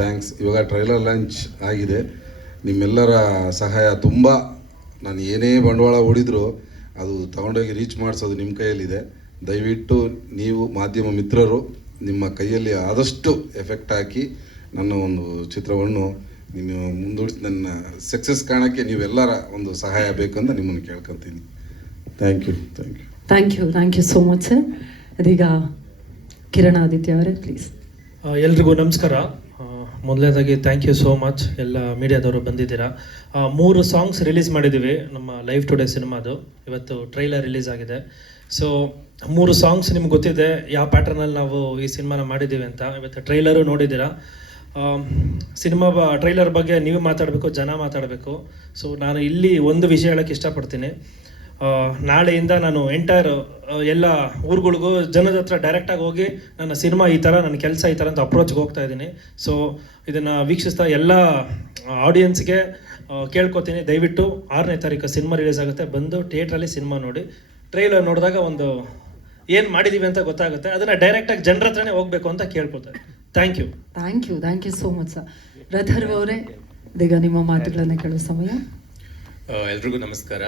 Thanks. ಇವಾಗ trailer launch ಆಗಿದೆ. ನಿಮ್ಮೆಲ್ಲರ ಸಹಾಯ ತುಂಬ. ನಾನು ಏನೇ ಬಂಡವಾಳ ಹೂಡಿದ್ರು ಅದು ತಗೊಂಡೋಗಿ ರೀಚ್ ಮಾಡಿಸೋದು ನಿಮ್ಮ ಕೈಯಲ್ಲಿದೆ. ದಯವಿಟ್ಟು ನೀವು ಮಾಧ್ಯಮ ಮಿತ್ರರು ನಿಮ್ಮ ಕೈಯಲ್ಲಿ ಆದಷ್ಟು ಎಫೆಕ್ಟ್ ಹಾಕಿ ನನ್ನ ಒಂದು ಚಿತ್ರವನ್ನು ನೀವು ಮುಂದೂಡಿಸಿ ನನ್ನ ಸಕ್ಸಸ್ ಕಾಣೋಕ್ಕೆ ನೀವೆಲ್ಲರ ಒಂದು ಸಹಾಯ ಬೇಕಂತ ನಿಮ್ಮನ್ನು ಕೇಳ್ಕೊತೀನಿ. Thank you. Thank you so much sir. ಅದೀಗ ಕಿರಣ್ ಆದಿತ್ಯ ಅವರೇ ಪ್ಲೀಸ್. ಎಲ್ರಿಗೂ ನಮಸ್ಕಾರ. ಮೊದಲನೇದಾಗಿ ಥ್ಯಾಂಕ್ ಯು ಸೋ ಮಚ್ ಎಲ್ಲ ಮೀಡಿಯಾದವರು ಬಂದಿದ್ದೀರಾ. 3 ಸಾಂಗ್ಸ್ ರಿಲೀಸ್ ಮಾಡಿದ್ದೀವಿ ನಮ್ಮ ಲೈವ್ ಟುಡೇ ಸಿನಿಮಾದು. ಇವತ್ತು ಟ್ರೈಲರ್ ರಿಲೀಸ್ ಆಗಿದೆ. ಸೊ 3 ಸಾಂಗ್ಸ್ ನಿಮ್ಗೆ ಗೊತ್ತಿದೆ ಯಾವ ಪ್ಯಾಟರ್ನಲ್ಲಿ ನಾವು ಈ ಸಿನಿಮಾನ ಮಾಡಿದ್ದೀವಿ ಅಂತ. ಇವತ್ತು ಟ್ರೈಲರು ನೋಡಿದ್ದೀರಾ. ಸಿನಿಮಾ ಟ್ರೈಲರ್ ಬಗ್ಗೆ ನೀವು ಮಾತಾಡಬೇಕು, ಜನ ಮಾತಾಡಬೇಕು. ಸೊ ನಾನು ಇಲ್ಲಿ ಒಂದು ವಿಷಯ ಹೇಳೋಕ್ಕೆ ಇಷ್ಟಪಡ್ತೀನಿ. ನಾಳೆಯಿಂದ ನಾನು ಎಂಟೈರ್ ಎಲ್ಲ ಊರುಗಳಿಗೂ ಜನದ ಹತ್ರ ಡೈರೆಕ್ಟಾಗಿ ಹೋಗಿ ನನ್ನ ಸಿನಿಮಾ ಈ ಥರ, ನನ್ನ ಕೆಲಸ ಈ ಥರ ಅಂತ ಅಪ್ರೋಚ್ಗೆ ಹೋಗ್ತಾ ಇದ್ದೀನಿ. ಸೊ ಇದನ್ನು ವೀಕ್ಷಿಸ್ತಾ ಎಲ್ಲ ಆಡಿಯನ್ಸ್ಗೆ ಕೇಳ್ಕೊತೀನಿ, ದಯವಿಟ್ಟು 6ನೇ ತಾರೀಕು ಸಿನಿಮಾ ರಿಲೀಸ್ ಆಗುತ್ತೆ, ಬಂದು ಥಿಯೇಟ್ರಲ್ಲಿ ಸಿನಿಮಾ ನೋಡಿ. ಟ್ರೈಲರ್ ನೋಡಿದಾಗ ಒಂದು ಏನು ಮಾಡಿದ್ದೀವಿ ಅಂತ ಗೊತ್ತಾಗುತ್ತೆ. ಅದನ್ನು ಡೈರೆಕ್ಟಾಗಿ ಜನರ ಹತ್ರನೇ ಹೋಗಬೇಕು ಅಂತ ಕೇಳ್ಕೊತಾರೆ. Thank you so much sir. ರಥರ್ವ್ ಅವರೇ, ಈಗ ನಿಮ್ಮ ಮಾತುಗಳನ್ನು ಕೇಳೋ ಸಮಯ. ಎಲ್ರಿಗೂ ನಮಸ್ಕಾರ.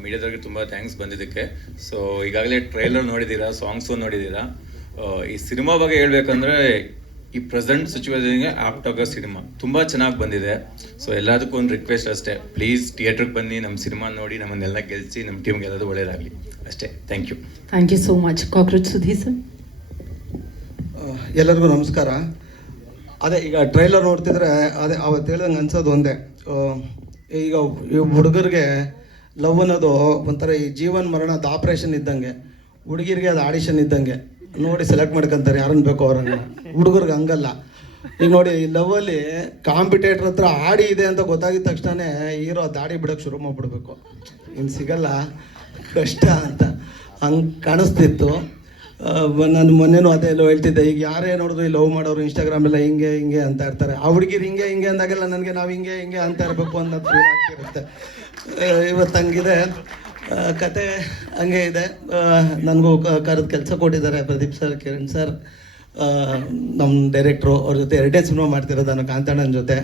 ಮೀಡಿಯಾದವ್ರಿಗೆ ತುಂಬ ಥ್ಯಾಂಕ್ಸ್ ಬಂದಿದ್ದಕ್ಕೆ. ಸೊ ಈಗಾಗಲೇ ಟ್ರೈಲರ್ ನೋಡಿದ್ದೀರಾ, ಸಾಂಗ್ಸು ನೋಡಿದ್ದೀರಾ. ಈ ಸಿನಿಮಾ ಬಗ್ಗೆ ಹೇಳ್ಬೇಕಂದ್ರೆ ಈ ಪ್ರೆಸೆಂಟ್ ಸಿಚುವೇಶನ್ಗೆ ಆಪ್ಟ್ ಆಗೋ ಸಿನಿಮಾ ತುಂಬ ಚೆನ್ನಾಗಿ ಬಂದಿದೆ. ಸೊ ಎಲ್ಲದಕ್ಕೂ ಒಂದು ರಿಕ್ವೆಸ್ಟ್ ಅಷ್ಟೇ, ಪ್ಲೀಸ್ ಥಿಯೇಟ್ರಿಗೆ ಬನ್ನಿ, ನಮ್ಮ ಸಿನಿಮಾ ನೋಡಿ, ನಮ್ಮನ್ನೆಲ್ಲ ಗೆಲ್ಲಿಸಿ, ನಮ್ಮ ಟೀಮ್ಗೆ ಎಲ್ಲದೂ ಒಳ್ಳೇದಾಗಲಿ ಅಷ್ಟೇ. Thank you so much. Cockroach Sudhir sir. ಎಲ್ಲರಿಗೂ ನಮಸ್ಕಾರ. ಅದೇ ಈಗ ಟ್ರೈಲರ್ ನೋಡ್ತಿದ್ರೆ ಅದೇ ಅವತ್ತು ಹೇಳ್ದಂಗೆ ಅನ್ಸೋದು ಒಂದೇ, ಈಗ ಈ ಹುಡುಗರಿಗೆ ಲವ್ ಅನ್ನೋದು ಒಂಥರ ಈ ಜೀವನ ಮರಣದ ಆಪ್ರೇಷನ್ ಇದ್ದಂಗೆ, ಹುಡುಗಿರಿಗೆ ಅದು ಆಡಿಷನ್ ಇದ್ದಂಗೆ. ನೋಡಿ ಸೆಲೆಕ್ಟ್ ಮಾಡ್ಕೊತಾರೆ ಯಾರನ್ನು ಬೇಕೋ ಅವ್ರನ್ನ. ಹುಡುಗರಿಗೆ ಹಂಗಲ್ಲ. ಈಗ ನೋಡಿ ಈ ಲವ್ವಲ್ಲಿ ಕಾಂಪಿಟೇಟರ್ ಹತ್ರ ಆಡಿ ಇದೆ ಅಂತ ಗೊತ್ತಾಗಿದ ತಕ್ಷಣ ಹೀರೋ ದಾಡಿ ಬಿಡೋಕ್ಕೆ ಶುರು ಮಾಡಿಬಿಡ್ಬೇಕು, ಇನ್ನು ಸಿಗಲ್ಲ, ಕಷ್ಟ ಅಂತ ಹಂಗೆ ಕಾಣಿಸ್ತಿತ್ತು. ನಾನು ಮೊನ್ನೆನೂ ಅದೇ ಎಲ್ಲೋ ಹೇಳ್ತಿದ್ದೆ, ಈಗ ಯಾರೇ ನೋಡಿದ್ರು ಈ ಲವ್ ಮಾಡೋರು ಇನ್ಸ್ಟಾಗ್ರಾಮೆಲ್ಲ ಹಿಂಗೆ ಅಂತ ಇರ್ತಾರೆ. ಆ ಹುಡುಗಿರು ಹಿಂಗೆ ಅಂದಾಗೆಲ್ಲ ನನಗೆ ನಾವು ಹಿಂಗೆ ಅಂತ ಇರಬೇಕು ಅನ್ನೋದು ಫೀಲ್ ಆಗ್ತಿರುತ್ತೆ. ಇವತ್ತು ಹಂಗಿದೆ ಕತೆ, ಹಂಗೆ ಇದೆ. ನನಗೂ ಕರೆದು ಕೆಲಸ ಕೊಟ್ಟಿದ್ದಾರೆ ಪ್ರದೀಪ್ ಸರ್, ಕಿರಣ್ ಸರ್, ನಮ್ಮ ಡೈರೆಕ್ಟ್ರು. ಅವ್ರ ಜೊತೆ 2ನೇ ಸಿನಿಮಾ ಮಾಡ್ತಿರೋದು ನಾನು ಕಾಂತಣ್ಣನ ಜೊತೆ.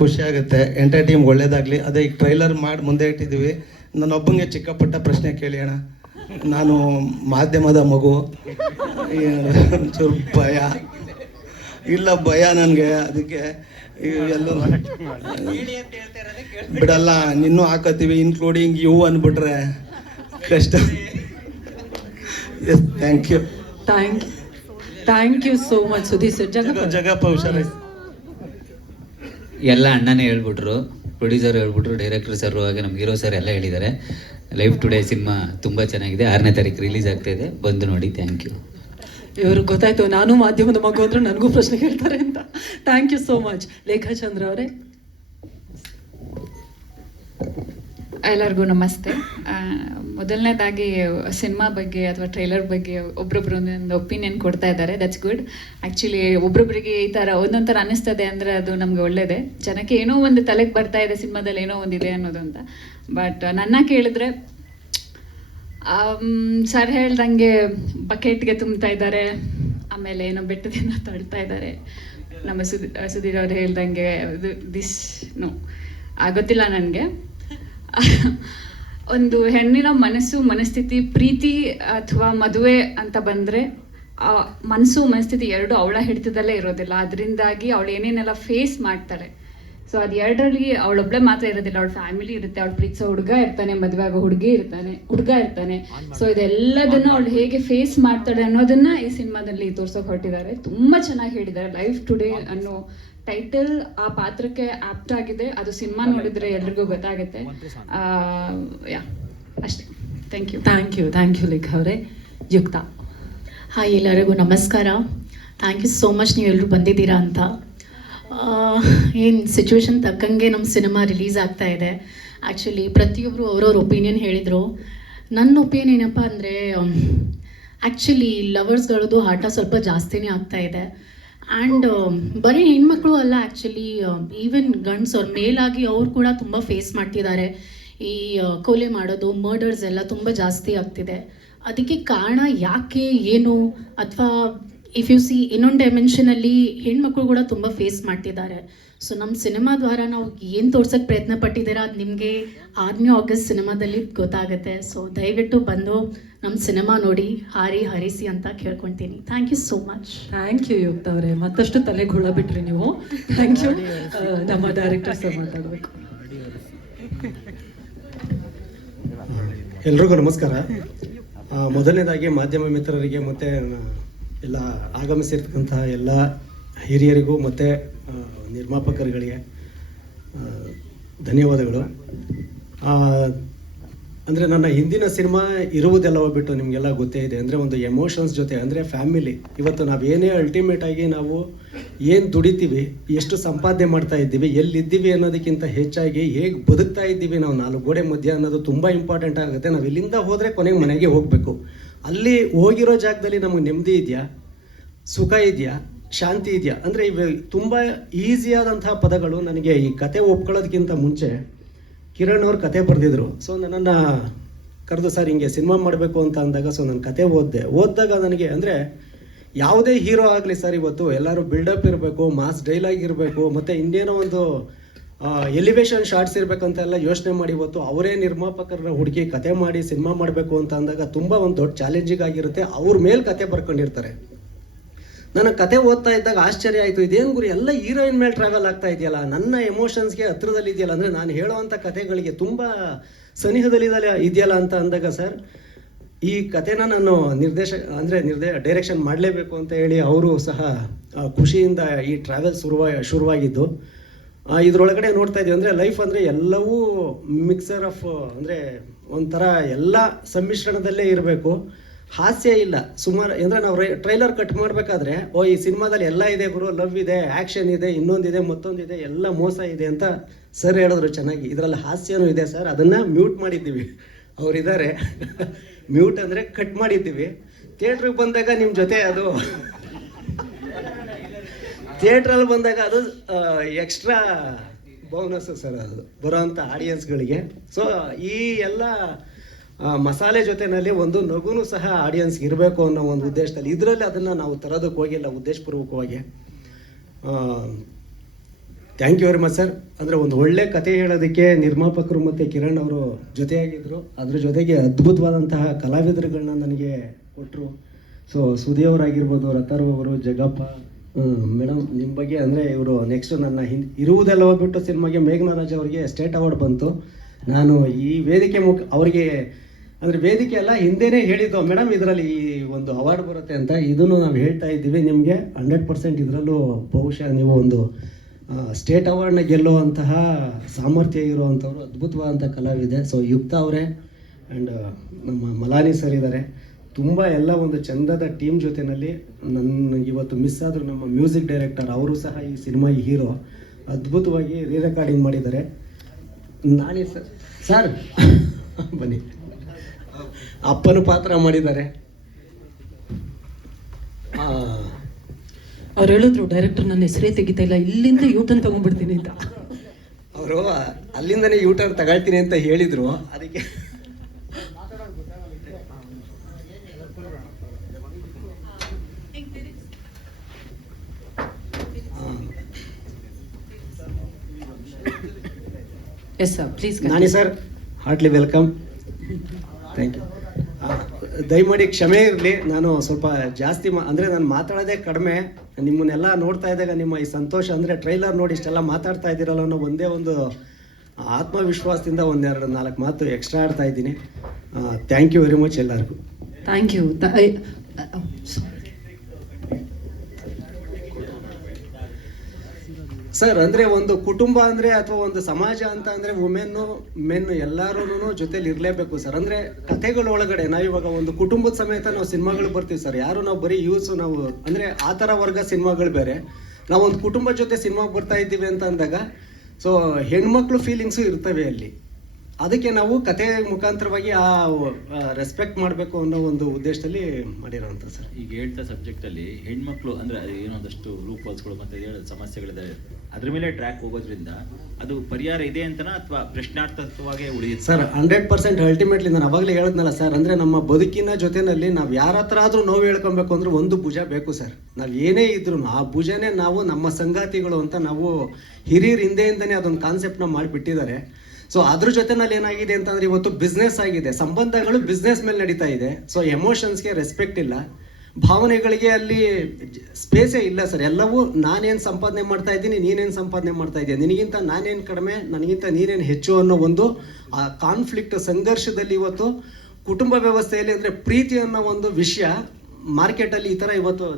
ಖುಷಿಯಾಗುತ್ತೆ. ಎಂಟರ್ ಟೀಮ್ ಒಳ್ಳೇದಾಗಲಿ. ಅದೇ ಈಗ ಟ್ರೈಲರ್ ಮಾಡಿ ಮುಂದೆ ಇಟ್ಟಿದ್ದೀವಿ. ನನ್ನೊಬ್ಬಂಗೆ ಚಿಕ್ಕ ಪುಟ್ಟ ಪ್ರಶ್ನೆ ಕೇಳಿ ಅಣ್ಣ. ನಾನು ಮಾಧ್ಯಮದ ಮಗು, ಒಂಚೂರು ಭಯ ನನಗೆ. ಅದಕ್ಕೆ ಎಲ್ಲ ಬಿಡಲ್ಲ, ನಿನ್ನೂ ಹಾಕೋತೀವಿ, ಇನ್ಕ್ಲೂಡಿಂಗ್ ಯು ಅಂದ್ಬಿಟ್ರೆ ಕಷ್ಟ. Yes, thank you so much Sudhir sir. Jagappa ಹುಷಾರ. ಎಲ್ಲ ಅಣ್ಣನೇ ಹೇಳ್ಬಿಟ್ರು, ಪ್ರೊಡ್ಯೂಸರ್ ಹೇಳ್ಬಿಟ್ರು, ಡೈರೆಕ್ಟರ್ ಸರ್ ಹಾಗೆ ನಮ್ಮ ಹೀರೋ ಸರ್ ಎಲ್ಲ ಹೇಳಿದ್ದಾರೆ. ಲೈವ್ ಟುಡೇ ಸಿನಿಮಾ ತುಂಬ ಚೆನ್ನಾಗಿದೆ. 6ನೇ ತಾರೀಕು ರಿಲೀಸ್ ಆಗ್ತಾ ಇದೆ, ಬಂದು ನೋಡಿ. Thank you. ಇವ್ರಿಗೆ ಗೊತ್ತಾಯ್ತು ನಾನು ಮಾಧ್ಯಮದ ಮಗು ಅಂದ್ರೆ ನನಗೂ ಪ್ರಶ್ನೆ ಕೇಳ್ತಾರೆ ಅಂತ. Thank you so much. Lekhachandra ಅವರೇ. ಎಲ್ಲರಿಗೂ ನಮಸ್ತೆ. ಮೊದಲನೇದಾಗಿ ಸಿನಿಮಾ ಬಗ್ಗೆ ಅಥವಾ ಟ್ರೈಲರ್ ಬಗ್ಗೆ ಒಬ್ರೊಬ್ರು ಒಂದೊಂದು ಒಪಿನಿಯನ್ ಕೊಡ್ತಾ ಇದ್ದಾರೆ. That's good. ಆ್ಯಕ್ಚುಲಿ ಒಬ್ರೊಬ್ರಿಗೆ ಈ ಥರ ಒಂದೊಂದು ಥರ ಅನ್ನಿಸ್ತದೆ ಅಂದರೆ ಅದು ನಮಗೆ ಒಳ್ಳೇದೇ. ಜನಕ್ಕೆ ಏನೋ ಒಂದು ತಲೆಗೆ ಬರ್ತಾ ಇದೆ ಸಿನಿಮಾದಲ್ಲಿ ಏನೋ ಒಂದಿದೆ ಅನ್ನೋದು ಅಂತ. ಬಟ್ ನನ್ನ ಕೇಳಿದ್ರೆ ಸರ್ ಹೇಳ್ದಂಗೆ ಬಕೆಟ್ಗೆ ತುಂಬ್ತಾ ಇದ್ದಾರೆ, ಆಮೇಲೆ ಏನೋ ಬೆಟ್ಟದಿಂದ ತಳ್ತಾ ಇದ್ದಾರೆ. ನಮ್ಮ ಸುಧೀರ್ ಅವ್ರು ಹೇಳ್ದಂಗೆ ನೋ ಗೊತ್ತಿಲ್ಲ ನನಗೆ. ಒಂದು ಹೆಣ್ಣಿನ ಮನಸ್ಥಿತಿ, ಪ್ರೀತಿ ಅಥವಾ ಮದುವೆ ಅಂತ ಬಂದರೆ ಆ ಮನಸ್ಥಿತಿ ಎರಡು ಅವಳ ಹಿಡಿತದಲ್ಲೇ ಇರೋದಿಲ್ಲ. ಅದರಿಂದಾಗಿ ಅವಳು ಏನೇನೆಲ್ಲ ಫೇಸ್ ಮಾಡ್ತಾಳೆ. ಸೊ ಅದು ಎರಡರಲ್ಲಿ ಅವಳೊಬ್ಬಳೆ ಮಾತ್ರ ಇರೋದಿಲ್ಲ, ಅವಳ ಫ್ಯಾಮಿಲಿ ಇರುತ್ತೆ, ಅವಳು ಪ್ರೀತಿಸೋ ಹುಡುಗ ಇರ್ತಾನೆ, ಮದುವೆ ಆಗೋ ಹುಡುಗ ಇರ್ತಾನೆ. ಸೊ ಇದೆಲ್ಲದನ್ನು ಅವಳು ಹೇಗೆ ಫೇಸ್ ಮಾಡ್ತಾಳೆ ಅನ್ನೋದನ್ನ ಈ ಸಿನಿಮಾದಲ್ಲಿ ತೋರ್ಸೋಕೆ ಹೊರಟಿದ್ದಾರೆ. ತುಂಬ ಚೆನ್ನಾಗಿ ಹೇಳಿದ್ದಾರೆ. ಲೈವ್ ಟುಡೇ ಅನ್ನೋ ಟೈಟಲ್ ಆ ಪಾತ್ರಕ್ಕೆ ಆಪ್ಟ್ ಆಗಿದೆ. ಅದು ಸಿನಿಮಾ ನೋಡಿದ್ರೆ ಎಲ್ರಿಗೂ ಗೊತ್ತಾಗುತ್ತೆ. ಅಷ್ಟೇ. ಥ್ಯಾಂಕ್ ಯು ಲೇಖ ಅವರೇ. ಯುಕ್ತ. ಹಾಯ್, ಎಲ್ಲರಿಗೂ ನಮಸ್ಕಾರ. ಥ್ಯಾಂಕ್ ಯು ಸೋ ಮಚ್ ನೀವು ಎಲ್ಲರೂ ಬಂದಿದ್ದೀರಾ ಅಂತ. ಏನು ಸಿಚುವೇಶನ್ ತಕ್ಕಂಗೆ ನಮ್ಮ ಸಿನಿಮಾ ರಿಲೀಸ್ ಆಗ್ತಾ ಇದೆ. ಆ್ಯಕ್ಚುಲಿ ಪ್ರತಿಯೊಬ್ಬರು ಅವ್ರವ್ರ ಒಪಿನಿಯನ್ ಹೇಳಿದರು. ನನ್ನ ಒಪಿನಿಯನ್ ಏನಪ್ಪ ಅಂದರೆ, ಆ್ಯಕ್ಚುಲಿ ಲವರ್ಸ್ಗಳದ್ದು ಆಟ ಸ್ವಲ್ಪ ಜಾಸ್ತಿನೇ ಆಗ್ತಾ ಇದೆ. ಆ್ಯಂಡ್ ಬರೀ ಹೆಣ್ಮಕ್ಳು ಅಲ್ಲ, ಆ್ಯಕ್ಚುಲಿ ಈವನ್ ಗಂಡ್ಸವ್ರು ಮೇಲಾಗಿ ಅವ್ರು ಕೂಡ ತುಂಬ ಫೇಸ್ ಮಾಡ್ತಿದ್ದಾರೆ. ಈ ಕೊಲೆ ಮಾಡೋದು, ಮರ್ಡರ್ಸ್ ಎಲ್ಲ ತುಂಬ ಜಾಸ್ತಿ ಆಗ್ತಿದೆ. ಅದಕ್ಕೆ ಕಾರಣ ಯಾಕೆ, ಏನು, ಅಥವಾ ಇಫ್ ಯು ಸಿ ಇನ್ನೊಂದು ಡೈಮೆನ್ಷನಲ್ಲಿ ಹೆಣ್ಮಕ್ಳು ಕೂಡ ತುಂಬ ಫೇಸ್ ಮಾಡ್ತಿದ್ದಾರೆ. ಸೊ ನಮ್ಮ ಸಿನಿಮಾ ದ್ವಾರ ನಾವು ಏನು ತೋರ್ಸೋಕ್ಕೆ ಪ್ರಯತ್ನ ಪಟ್ಟಿದ್ದೀರಾ ಅದು ನಿಮಗೆ 6ನೇ ಆಗಸ್ಟ್ ಸಿನಿಮಾದಲ್ಲಿ ಗೊತ್ತಾಗುತ್ತೆ. ಸೊ ದಯವಿಟ್ಟು ಬಂದು ನಮ್ಮ ಸಿನಿಮಾ ನೋಡಿ ಹಾರಿ ಹರಿಸಿ ಅಂತ ಕೇಳ್ಕೊಳ್ತೀನಿ. Thank you so much. Thank you Yukta ಅವರೇ, ಮತ್ತಷ್ಟು ತಲೆಗೆ ಹುಳ ಬಿಟ್ರಿ ನೀವು. Thank you. ನಮ್ಮ ಡೈರೆಕ್ಟರ್ ಸರ್ ಮಾತಾಡಬೇಕು. ಎಲ್ರಿಗೂ ನಮಸ್ಕಾರ. ಮೊದಲನೇದಾಗಿ ಮಾಧ್ಯಮ ಮಿತ್ರರಿಗೆ ಮತ್ತು ಎಲ್ಲ ಆಗಮಿಸಿರ್ತಕ್ಕಂತಹ ಎಲ್ಲ ಹಿರಿಯರಿಗೂ ಮತ್ತು ನಿರ್ಮಾಪಕರುಗಳಿಗೆ ಧನ್ಯವಾದಗಳು. ಅಂದರೆ ನನ್ನ ಹಿಂದಿನ ಸಿನಿಮಾ ಇರುವುದೆಲ್ಲವೋ ಬಿಟ್ಟು ನಿಮಗೆಲ್ಲ ಗೊತ್ತೇ ಇದೆ. ಅಂದರೆ ಒಂದು ಎಮೋಷನ್ಸ್ ಜೊತೆ, ಅಂದರೆ ಫ್ಯಾಮಿಲಿ. ಇವತ್ತು ನಾವೇನೇ ಅಲ್ಟಿಮೇಟ್ ಆಗಿ ನಾವು ಏನು ದುಡಿತೀವಿ, ಎಷ್ಟು ಸಂಪಾದನೆ ಮಾಡ್ತಾ ಇದ್ದೀವಿ, ಎಲ್ಲಿದ್ದೀವಿ ಅನ್ನೋದಕ್ಕಿಂತ ಹೆಚ್ಚಾಗಿ ಹೇಗೆ ಬದುಕ್ತಾ ಇದ್ದೀವಿ ನಾವು 4 ಗೋಡೆ ಮಧ್ಯೆ ಅನ್ನೋದು ತುಂಬ ಇಂಪಾರ್ಟೆಂಟ್ ಆಗುತ್ತೆ. ನಾವು ಇಲ್ಲಿಂದ ಹೋದರೆ ಕೊನೆಗೆ ಮನೆಗೆ ಹೋಗಬೇಕು. ಅಲ್ಲಿ ಹೋಗಿರೋ ಜಾಗದಲ್ಲಿ ನಮಗೆ ನೆಮ್ಮದಿ ಇದೆಯಾ, ಸುಖ ಇದೆಯಾ, ಶಾಂತಿ ಇದೆಯಾ? ಅಂದರೆ ಇವು ತುಂಬ ಈಸಿಯಾದಂತಹ ಪದಗಳು. ನನಗೆ ಈ ಕತೆ ಒಪ್ಕೊಳ್ಳೋದಕ್ಕಿಂತ ಮುಂಚೆ ಕಿರಣ್ ಅವ್ರು ಕತೆ ಬರೆದಿದ್ರು. ಸೊ ನನ್ನನ್ನು ಕರೆದು ಸರ್ ಹಿಂಗೆ ಸಿನಿಮಾ ಮಾಡಬೇಕು ಅಂತ ಅಂದಾಗ ಸೊ ನಾನು ಕತೆ ಓದಿದಾಗ ನನಗೆ ಅಂದರೆ ಯಾವುದೇ ಹೀರೋ ಆಗಲಿ ಸರ್, ಇವತ್ತು ಎಲ್ಲರೂ ಬಿಲ್ಡಪ್ ಇರಬೇಕು, ಮಾಸ್ ಡೈಲಾಗ್ ಇರಬೇಕು, ಮತ್ತು ಇನ್ನೇನೋ ಒಂದು ಎಲಿವೇಶನ್ ಶಾರ್ಟ್ಸ್ ಇರಬೇಕಂತ ಎಲ್ಲ ಯೋಚನೆ ಮಾಡಿ ಇವತ್ತು ಅವರೇ ನಿರ್ಮಾಪಕರನ್ನ ಹುಡುಕಿ ಕತೆ ಮಾಡಿ ಸಿನಿಮಾ ಮಾಡಬೇಕು ಅಂತ ಅಂದಾಗ ತುಂಬ ಒಂದು ದೊಡ್ಡ ಚಾಲೆಂಜಿಂಗ್ ಆಗಿರುತ್ತೆ. ಅವ್ರ ಮೇಲೆ ಕತೆ ಬರ್ಕೊಂಡಿರ್ತಾರೆ. ನನ್ನ ಕತೆ ಓದ್ತಾ ಇದ್ದಾಗ ಆಶ್ಚರ್ಯ ಆಯಿತು, ಇದೇನು ಗುರಿ ಎಲ್ಲ ಹೀರೋಯಿನ್ ಮೇಲೆ ಟ್ರಾವೆಲ್ ಆಗ್ತಾ ಇದೆಯಲ್ಲ, ನನ್ನ ಎಮೋಷನ್ಸ್ಗೆ ಹತ್ರದಲ್ಲಿ ಇದೆಯಲ್ಲ, ಅಂದರೆ ನಾನು ಹೇಳೋವಂಥ ಕತೆಗಳಿಗೆ ತುಂಬ ಸನಿಹದಲ್ಲಿ ಇದೆಯಲ್ಲ ಅಂತ ಅಂದಾಗ ಸರ್ ಈ ಕತೆನ ನಾನು ಡೈರೆಕ್ಷನ್ ಮಾಡಲೇಬೇಕು ಅಂತ ಹೇಳಿ ಅವರು ಸಹ ಖುಷಿಯಿಂದ ಈ ಟ್ರಾವೆಲ್ ಶುರುವಾಗಿದ್ದು. ಇದರೊಳಗಡೆ ನೋಡ್ತಾ ಇದ್ದೀವಿ ಅಂದರೆ ಲೈಫ್ ಅಂದರೆ ಎಲ್ಲವೂ ಮಿಕ್ಸರ್ ಆಫ್, ಅಂದರೆ ಒಂಥರ ಎಲ್ಲ ಸಮ್ಮಿಶ್ರಣದಲ್ಲೇ ಇರಬೇಕು. ಹಾಸ್ಯ ಇಲ್ಲ ಸುಮಾರು. ಅಂದರೆ ನಾವು ಟ್ರೈಲರ್ ಕಟ್ ಮಾಡಬೇಕಾದ್ರೆ ಈ ಸಿನಿಮಾದಲ್ಲಿ ಎಲ್ಲ ಇದೆ ಗುರು, ಲವ್ ಇದೆ, ಆ್ಯಕ್ಷನ್ ಇದೆ, ಇನ್ನೊಂದಿದೆ, ಮತ್ತೊಂದಿದೆ, ಎಲ್ಲ ಮೋಸ ಇದೆ ಅಂತ ಸರ್ ಹೇಳಿದ್ರು ಚೆನ್ನಾಗಿ. ಇದರಲ್ಲಿ ಹಾಸ್ಯನೂ ಇದೆ ಸರ್, ಅದನ್ನು ಮ್ಯೂಟ್ ಮಾಡಿದ್ದೀವಿ. ಅವರಿದ್ದಾರೆ ಮ್ಯೂಟ್ ಅಂದರೆ ಕಟ್ ಮಾಡಿದ್ದೀವಿ. ಥಿಯೇಟ್ರಿಗೆ ಬಂದಾಗ ನಿಮ್ಮ ಜೊತೆ ಅದು ಥಿಯೇಟ್ರಲ್ಲಿ ಬಂದಾಗ ಅದು ಎಕ್ಸ್ಟ್ರಾ ಬೋನಸ್ಸು ಸರ್, ಅದು ಬರೋವಂಥ ಆಡಿಯನ್ಸ್ಗಳಿಗೆ. ಸೊ ಈ ಎಲ್ಲ ಮಸಾಲೆ ಜೊತೆಯಲ್ಲಿ ಒಂದು ನಗುನು ಸಹ ಆಡಿಯನ್ಸ್ಗೆ ಇರಬೇಕು ಅನ್ನೋ ಒಂದು ಉದ್ದೇಶದಲ್ಲಿ ಇದರಲ್ಲಿ ಅದನ್ನು ನಾವು ತರೋದಕ್ಕೆ ಹೋಗಿಲ್ಲ ಉದ್ದೇಶಪೂರ್ವಕವಾಗಿ. Thank you very much sir. ಅಂದರೆ ಒಂದು ಒಳ್ಳೆ ಕತೆ ಹೇಳೋದಕ್ಕೆ ನಿರ್ಮಾಪಕರು ಮತ್ತು ಕಿರಣ್ ಅವರು ಜೊತೆಯಾಗಿದ್ದರು. ಅದ್ರ ಜೊತೆಗೆ ಅದ್ಭುತವಾದಂತಹ ಕಲಾವಿದರುಗಳನ್ನ ನನಗೆ ಕೊಟ್ಟರು. ಸೊ ಸುದಿಯವರಾಗಿರ್ಬೋದು, ರತರು ಅವರು, ಜಗಪ್ಪ ಮೇಡಮ್, ನಿಮ್ಮ ಬಗ್ಗೆ ಅಂದರೆ ಇವರು ನೆಕ್ಸ್ಟ್ ನನ್ನ ಇರುವುದೆಲ್ಲವ ಬಿಟ್ಟು ಸಿನಿಮಾಗೆ ಮೇಘನಾರಾಜ್ ಅವರಿಗೆ ಸ್ಟೇಟ್ ಅವಾರ್ಡ್ ಬಂತು. ನಾನು ಈ ವೇದಿಕೆ ಅವರಿಗೆ ಅಂದರೆ ವೇದಿಕೆ ಎಲ್ಲ ಹಿಂದೆನೇ ಹೇಳಿದ್ದು, ಮೇಡಮ್ ಇದರಲ್ಲಿ ಈ ಒಂದು ಅವಾರ್ಡ್ ಬರುತ್ತೆ ಅಂತ. ಇದನ್ನು ನಾವು ಹೇಳ್ತಾ ಇದ್ದೀವಿ ನಿಮಗೆ 100% ಇದರಲ್ಲೂ ಬಹುಶಃ ನೀವು ಒಂದು ಸ್ಟೇಟ್ ಅವಾರ್ಡ್ನ ಗೆಲ್ಲುವಂತಹ ಸಾಮರ್ಥ್ಯ ಇರುವಂಥವ್ರು, ಅದ್ಭುತವಾದಂಥ ಕಲಾವಿದೆ. ಸೊ ಯುಕ್ತ ಅವರೇ ಆ್ಯಂಡ್ ನಮ್ಮ ಮಲಾನಿ ಸರ್ ಇದ್ದಾರೆ. ತುಂಬ ಎಲ್ಲ ಒಂದು ಚಂದದ ಟೀಮ್ ಜೊತೆಯಲ್ಲಿ ನನ್ನ ಇವತ್ತು ಮಿಸ್ ಆದರೂ ನಮ್ಮ ಮ್ಯೂಸಿಕ್ ಡೈರೆಕ್ಟರ್ ಅವರು ಸಹ ಈ ಸಿನಿಮಾ ಹೀರೋ ಅದ್ಭುತವಾಗಿ ರೀ ರೆಕಾರ್ಡಿಂಗ್ ಮಾಡಿದ್ದಾರೆ. ನಾನೇ ಸರ್ ಬನ್ನಿ, ಅಪ್ಪನ ಪಾತ್ರ ಮಾಡಿದ್ದಾರೆ. ಅವ್ರು ಹೇಳಿದ್ರು ಡೈರೆಕ್ಟರ್ ನನ್ನ ಹೆಸರೇ ತೆಗಿತಾ ಇಲ್ಲ, ಇಲ್ಲಿಂದ ಯೂಟರ್ನ್ ತಗೊಂಡ್ಬಿಡ್ತೀನಿ ಅಂತ. ಅವರು ಅಲ್ಲಿಂದನೇ ಯೂಟರ್ನ್ ತಗೊಳ್ತೀನಿ ಅಂತ ಹೇಳಿದ್ರು. ಅದಕ್ಕೆ yes sir, please. Nani sir, heartly welcome. Thank you. ದಯಮಾಡಿ ಕ್ಷಮೆ ಇರಲಿ, ನಾನು ಸ್ವಲ್ಪ ಜಾಸ್ತಿ ಅಂದರೆ ನಾನು ಮಾತಾಡೋದೇ ಕಡಿಮೆ. ನಿಮ್ಮನ್ನೆಲ್ಲ ನೋಡ್ತಾ ಇದ್ದಾಗ ನಿಮ್ಮ ಈ ಸಂತೋಷ, ಅಂದರೆ ಟ್ರೈಲರ್ ನೋಡಿ ಇಷ್ಟೆಲ್ಲ ಮಾತಾಡ್ತಾ ಇದ್ದೀರಲ್ಲ ಅನ್ನೋ ಒಂದೇ ಒಂದು ಆತ್ಮವಿಶ್ವಾಸದಿಂದ 1-2-4 ಮಾತು ಎಕ್ಸ್ಟ್ರಾ ಆಡ್ತಾ ಇದ್ದೀನಿ. ಥ್ಯಾಂಕ್ ಯು ವೆರಿ ಮಚ್ ಎಲ್ಲರಿಗೂ. Thank you. ಸರ್, ಅಂದರೆ ಒಂದು ಕುಟುಂಬ ಅಂದರೆ ಅಥವಾ ಒಂದು ಸಮಾಜ ಅಂತ ಅಂದರೆ ಮೆನ್ನು ಎಲ್ಲರೂ ಜೊತೆಲಿ ಇರಲೇಬೇಕು ಸರ್. ಅಂದರೆ ಕಥೆಗಳ ಒಳಗಡೆ ನಾವಿವಾಗ ಒಂದು ಕುಟುಂಬದ ಸಮೇತ ನಾವು ಸಿನಿಮಾಗಳು ಬರ್ತೀವಿ ಸರ್. ಯಾರು ನಾವು ಬರೀ ಯೂಸು ನಾವು ಅಂದರೆ ಆ ಥರ ವರ್ಗ ಸಿನಿಮಾಗಳು ಬೇರೆ. ನಾವು ಒಂದು ಕುಟುಂಬ ಜೊತೆ ಸಿನಿಮಾಗೆ ಬರ್ತಾ ಇದ್ದೀವಿ ಅಂತ ಅಂದಾಗ ಸೊ ಹೆಣ್ಮಕ್ಳು ಫೀಲಿಂಗ್ಸು ಇರ್ತವೆ ಅಲ್ಲಿ. ಅದಕ್ಕೆ ನಾವು ಕತೆ ಮುಖಾಂತರವಾಗಿ ಆ ರೆಸ್ಪೆಕ್ಟ್ ಮಾಡಬೇಕು ಅನ್ನೋ ಒಂದು ಉದ್ದೇಶದಲ್ಲಿ ಮಾಡಿರೋಂಥ ಸರ್. ಈಗ ಹೇಳ್ತಾ ಸಬ್ಜೆಕ್ಟಲ್ಲಿ ಹೆಣ್ಮಕ್ಳು ಅಂದರೆ ಏನೋ ಒಂದಷ್ಟು ರೂಪ್ ಹೋಲ್ಸ್ಗಳು ಮತ್ತು ಸಮಸ್ಯೆಗಳಿದೆ, ಅದ್ರ ಮೇಲೆ ಟ್ರ್ಯಾಕ್ ಹೋಗೋದ್ರಿಂದ ಅದು ಪರಿಹಾರ ಇದೆ ಅಂತನಾ ಅಥವಾ ಪ್ರಶ್ನಾರ್ಥಕವಾಗಿ ಉಳಿಯುತ್ತೆ ಸರ್? 100% ಅಲ್ಟಿಮೇಟ್ಲಿ ನಾನು ಅವಾಗಲೇ ಹೇಳಿದ್ನಲ್ಲ ಸರ್, ಅಂದರೆ ನಮ್ಮ ಬದುಕಿನ ಜೊತೆಯಲ್ಲಿ ನಾವು ಯಾರ ಹತ್ರ ಆದರೂ ನೋವು ಹೇಳ್ಕೊಬೇಕು ಅಂದ್ರೆ ಒಂದು ಭುಜ ಬೇಕು ಸರ್. ನಾವು ಏನೇ ಇದ್ರೂ ಆ ಭುಜನೇ ನಾವು ನಮ್ಮ ಸಂಗಾತಿಗಳು ಅಂತ ನಾವು ಹಿರಿಯರ ಹಿಂದೆಯಿಂದನೇ ಅದೊಂದು ಕಾನ್ಸೆಪ್ಟ್ನ ಮಾಡಿಬಿಟ್ಟಿದ್ದಾರೆ. ಸೊ ಅದ್ರ ಜೊತೆನಲ್ಲಿ ಏನಾಗಿದೆ ಅಂತಂದ್ರೆ ಇವತ್ತು ಬಿಸ್ನೆಸ್ ಆಗಿದೆ, ಸಂಬಂಧಗಳು ಬಿಸ್ನೆಸ್ ಮೇಲೆ ನಡೀತಾ ಇದೆ. ಸೊ ಎಮೋಷನ್ಸ್ಗೆ ರೆಸ್ಪೆಕ್ಟ್ ಇಲ್ಲ, ಭಾವನೆಗಳಿಗೆ ಅಲ್ಲಿ ಸ್ಪೇಸೇ ಇಲ್ಲ ಸರ್. ಎಲ್ಲವೂ ನಾನೇನು ಸಂಪಾದನೆ ಮಾಡ್ತಾ ಇದ್ದೀನಿ, ನೀನೇನು ಸಂಪಾದನೆ ಮಾಡ್ತಾ ಇದೆಯಾ, ನಿನಗಿಂತ ನಾನೇನು ಕಡಿಮೆ, ನನಗಿಂತ ನೀನೇನು ಹೆಚ್ಚು ಅನ್ನೋ ಒಂದು ಆ ಕಾನ್ಫ್ಲಿಕ್ಟ್ ಸಂಘರ್ಷದಲ್ಲಿ ಇವತ್ತು ಕುಟುಂಬ ವ್ಯವಸ್ಥೆಯಲ್ಲಿ ಅಂದರೆ ಪ್ರೀತಿ ಅನ್ನೋ ಒಂದು ವಿಷಯ ಮಾರ್ಕೆಟಲ್ಲಿ ಈ ಥರ ಇವತ್ತು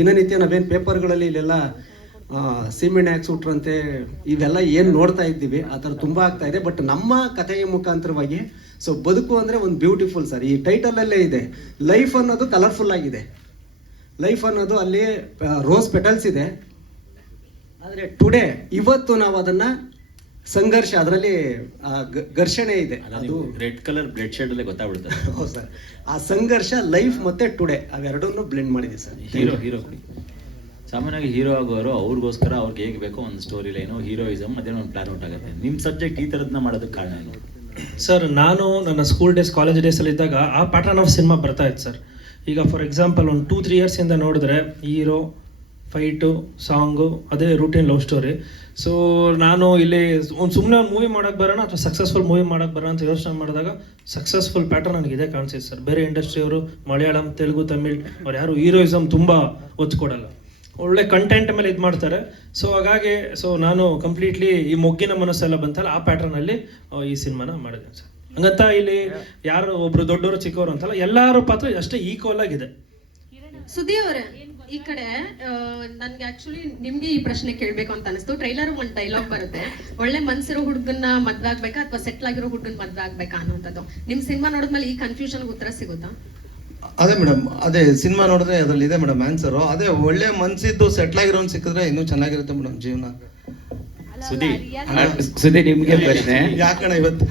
ದಿನನಿತ್ಯ ನಾವೇನು ಪೇಪರ್ಗಳಲ್ಲಿ ಇಲ್ಲೆಲ್ಲ ಸೀಮೆಣ್ಣೆ ಹಾಕ್ಸುಟ್ರಂತೆ ಇವೆಲ್ಲ ಏನು ನೋಡ್ತಾ ಇದ್ದೀವಿ ಆ ಥರ ತುಂಬ ಆಗ್ತಾ ಇದೆ. ಬಟ್ ನಮ್ಮ ಕಥೆಯ ಮುಖಾಂತರವಾಗಿ ಸೊ ಬದುಕು ಅಂದರೆ ಒಂದು ಬ್ಯೂಟಿಫುಲ್ ಸರ್. ಈ ಟೈಟಲಲ್ಲೇ ಇದೆ, ಲೈಫ್ ಅನ್ನೋದು ಕಲರ್ಫುಲ್ ಆಗಿದೆ, ಲೈಫ್ ಅನ್ನೋದು ಅಲ್ಲಿ ರೋಸ್ ಪೆಟಲ್ಸ್ ಇದೆ. ಆದರೆ ಟುಡೇ ಇವತ್ತು ನಾವು ಅದನ್ನು ಸಂಘರ್ಷ, ಅದರಲ್ಲಿ ಘರ್ಷಣೆ ಇದೆ, ಅದು ರೆಡ್ ಕಲರ್ ಬ್ಲಡ್ ಶೇಡ್ ಅಲ್ಲೇ ಗೊತ್ತಾಗ್ಬಿಡುತ್ತೆ. ಹೌದು ಸರ್, ಆ ಸಂಘರ್ಷ ಲೈಫ್ ಮತ್ತೆ ಟುಡೇ ಅವೆರಡನ್ನೂ ಬ್ಲೆಂಡ್ ಮಾಡಿದೆ ಸರ್. ಹೀರೋ ಸಾಮಾನ್ಯವಾಗಿ ಹೀರೋ ಆಗೋರು ಅವ್ರಿಗೋಸ್ಕರ ಅವ್ರಿಗೆ ಹೇಗೆ ಬೇಕೋ ಒಂದು ಸ್ಟೋರಿ ಲೈನು, ಹೀರೋಯಿಸಮ್ ಅದೇನೋ ಒಂದು ಪ್ಲಾನ್ ಔಟ್ ಆಗುತ್ತೆ. ನಿಮ್ಮ ಸಬ್ಜೆಕ್ಟ್ ಈ ಥರದನ್ನ ಮಾಡೋದಕ್ಕೆ ಕಾರಣ ಏನು ಸರ್? ನಾನು ನನ್ನ ಸ್ಕೂಲ್ ಡೇಸ್ ಕಾಲೇಜ್ ಡೇಸಲ್ಲಿ ಇದ್ದಾಗ ಆ ಪ್ಯಾಟರ್ನ್ ಆಫ್ ಸಿನಿಮಾ ಬರ್ತಾ ಇತ್ತು ಸರ್. ಈಗ ಫಾರ್ ಎಕ್ಸಾಂಪಲ್ ಒಂದು 2-3 ಇಯರ್ಸಿಂದ ನೋಡಿದ್ರೆ ಹೀರೋ, ಫೈಟು, ಸಾಂಗು, ಅದೇ ರೂಟೀನ್ ಲವ್ ಸ್ಟೋರಿ. ಸೊ ನಾನು ಇಲ್ಲಿ ಒಂದು ಸುಮ್ಮನೆ ಒಂದು ಮೂವಿ ಮಾಡೋಕ್ಕೆ ಬರೋಣ ಅಥವಾ ಸಕ್ಸಸ್ಫುಲ್ ಮೂವಿ ಮಾಡೋಕ್ಕೆ ಬರೋಣ ಅಂತ ಯೋಚನೆ ಮಾಡಿದಾಗ ಸಕ್ಸಸ್ಫುಲ್ ಪ್ಯಾಟರ್ನ್ ನನಗೆ ಇದೇ ಕಾಣಿಸಿದೆ ಸರ್. ಬೇರೆ ಇಂಡಸ್ಟ್ರಿಯವರು ಮಲಯಾಳಂ, ತೆಲುಗು, ತಮಿಳ್ ಅವ್ರು ಯಾರು ಹೀರೋಯಿಸಮ್ ತುಂಬ ಒತ್ತು ಕೊಡಲ್ಲ, ಒಳ್ಳೆ ಕಂಟೆಂಟ್ ಮೇಲೆ ಇದು ಮಾಡ್ತಾರೆ. ಸೊ ಹಾಗಾಗಿ ನಾನು ಕಂಪ್ಲೀಟ್ಲಿ ಈ ಮೊಗ್ಗಿನ ಮನಸ್ಸೆಲ್ಲ ಬಂತಲ್ಲ ಆ ಪ್ಯಾಟರ್ನಲ್ಲಿ ಈ ಸಿನಿಮಾನ ಮಾಡಿದೆ ಸರ್. ಹಂಗಂತ ಇಲ್ಲಿ ಯಾರು ಒಬ್ರು ದೊಡ್ಡವರು ಚಿಕ್ಕವರು ಅಂತಲ್ಲ, ಎಲ್ಲರ ಪಾತ್ರ ಅಷ್ಟೇ ಈಕ್ವಲ್ ಆಗಿದೆ. ಸುದಿ ಅವರೇ, ಈ ಕಡೆ ನನ್ಗೆ ಆಕ್ಚುಲಿ ನಿಮ್ಗೆ ಈ ಪ್ರಶ್ನೆ ಕೇಳ್ಬೇಕು ಅಂತ ಅನಿಸ್ತು. ಟ್ರೈಲರ್ ಒಂದು ಡೈಲಾಗ್ ಬರುತ್ತೆ, ಒಳ್ಳೆ ಮನ್ಸಿರೋ ಹುಡುಗನ್ನ ಮದ್ವೆ ಆಗ್ಬೇಕಾ ಅಥವಾ ಸೆಟ್ಲ್ ಆಗಿರೋ ಹುಡುಗನ್ ಮದ್ವೆ ಆಗ್ಬೇಕಾ ಅನ್ನೋಂಥದ್ದು. ನಿಮ್ ಸಿನಿಮಾ ನೋಡಿದ್ಮೇಲೆ ಈ ಕನ್ಫ್ಯೂಷನ್ ಉತ್ತರ ಸಿಗುತ್ತಾ? ಅದೇ ಮೇಡಮ್, ಅದೇ ಸಿನಿಮಾ ನೋಡಿದ್ರೆ ಅದ್ರಲ್ಲಿ ಇದೆ ಮೇಡಮ್ ಆನ್ಸರು. ಅದೇ ಒಳ್ಳೆ ಮನ್ಸಿದ್ದು ಸೆಟ್ಲ್ ಆಗಿರೋನ್ ಸಿಕ್ಕಿದ್ರೆ ಇನ್ನೂ ಚೆನ್ನಾಗಿರುತ್ತೆ ಮೇಡಮ್ ಜೀವನ. ಸುದಿ ನಿಮ್ಗೆ ಪ್ರಶ್ನೆ ಯಾಕಣ ಇವತ್ತು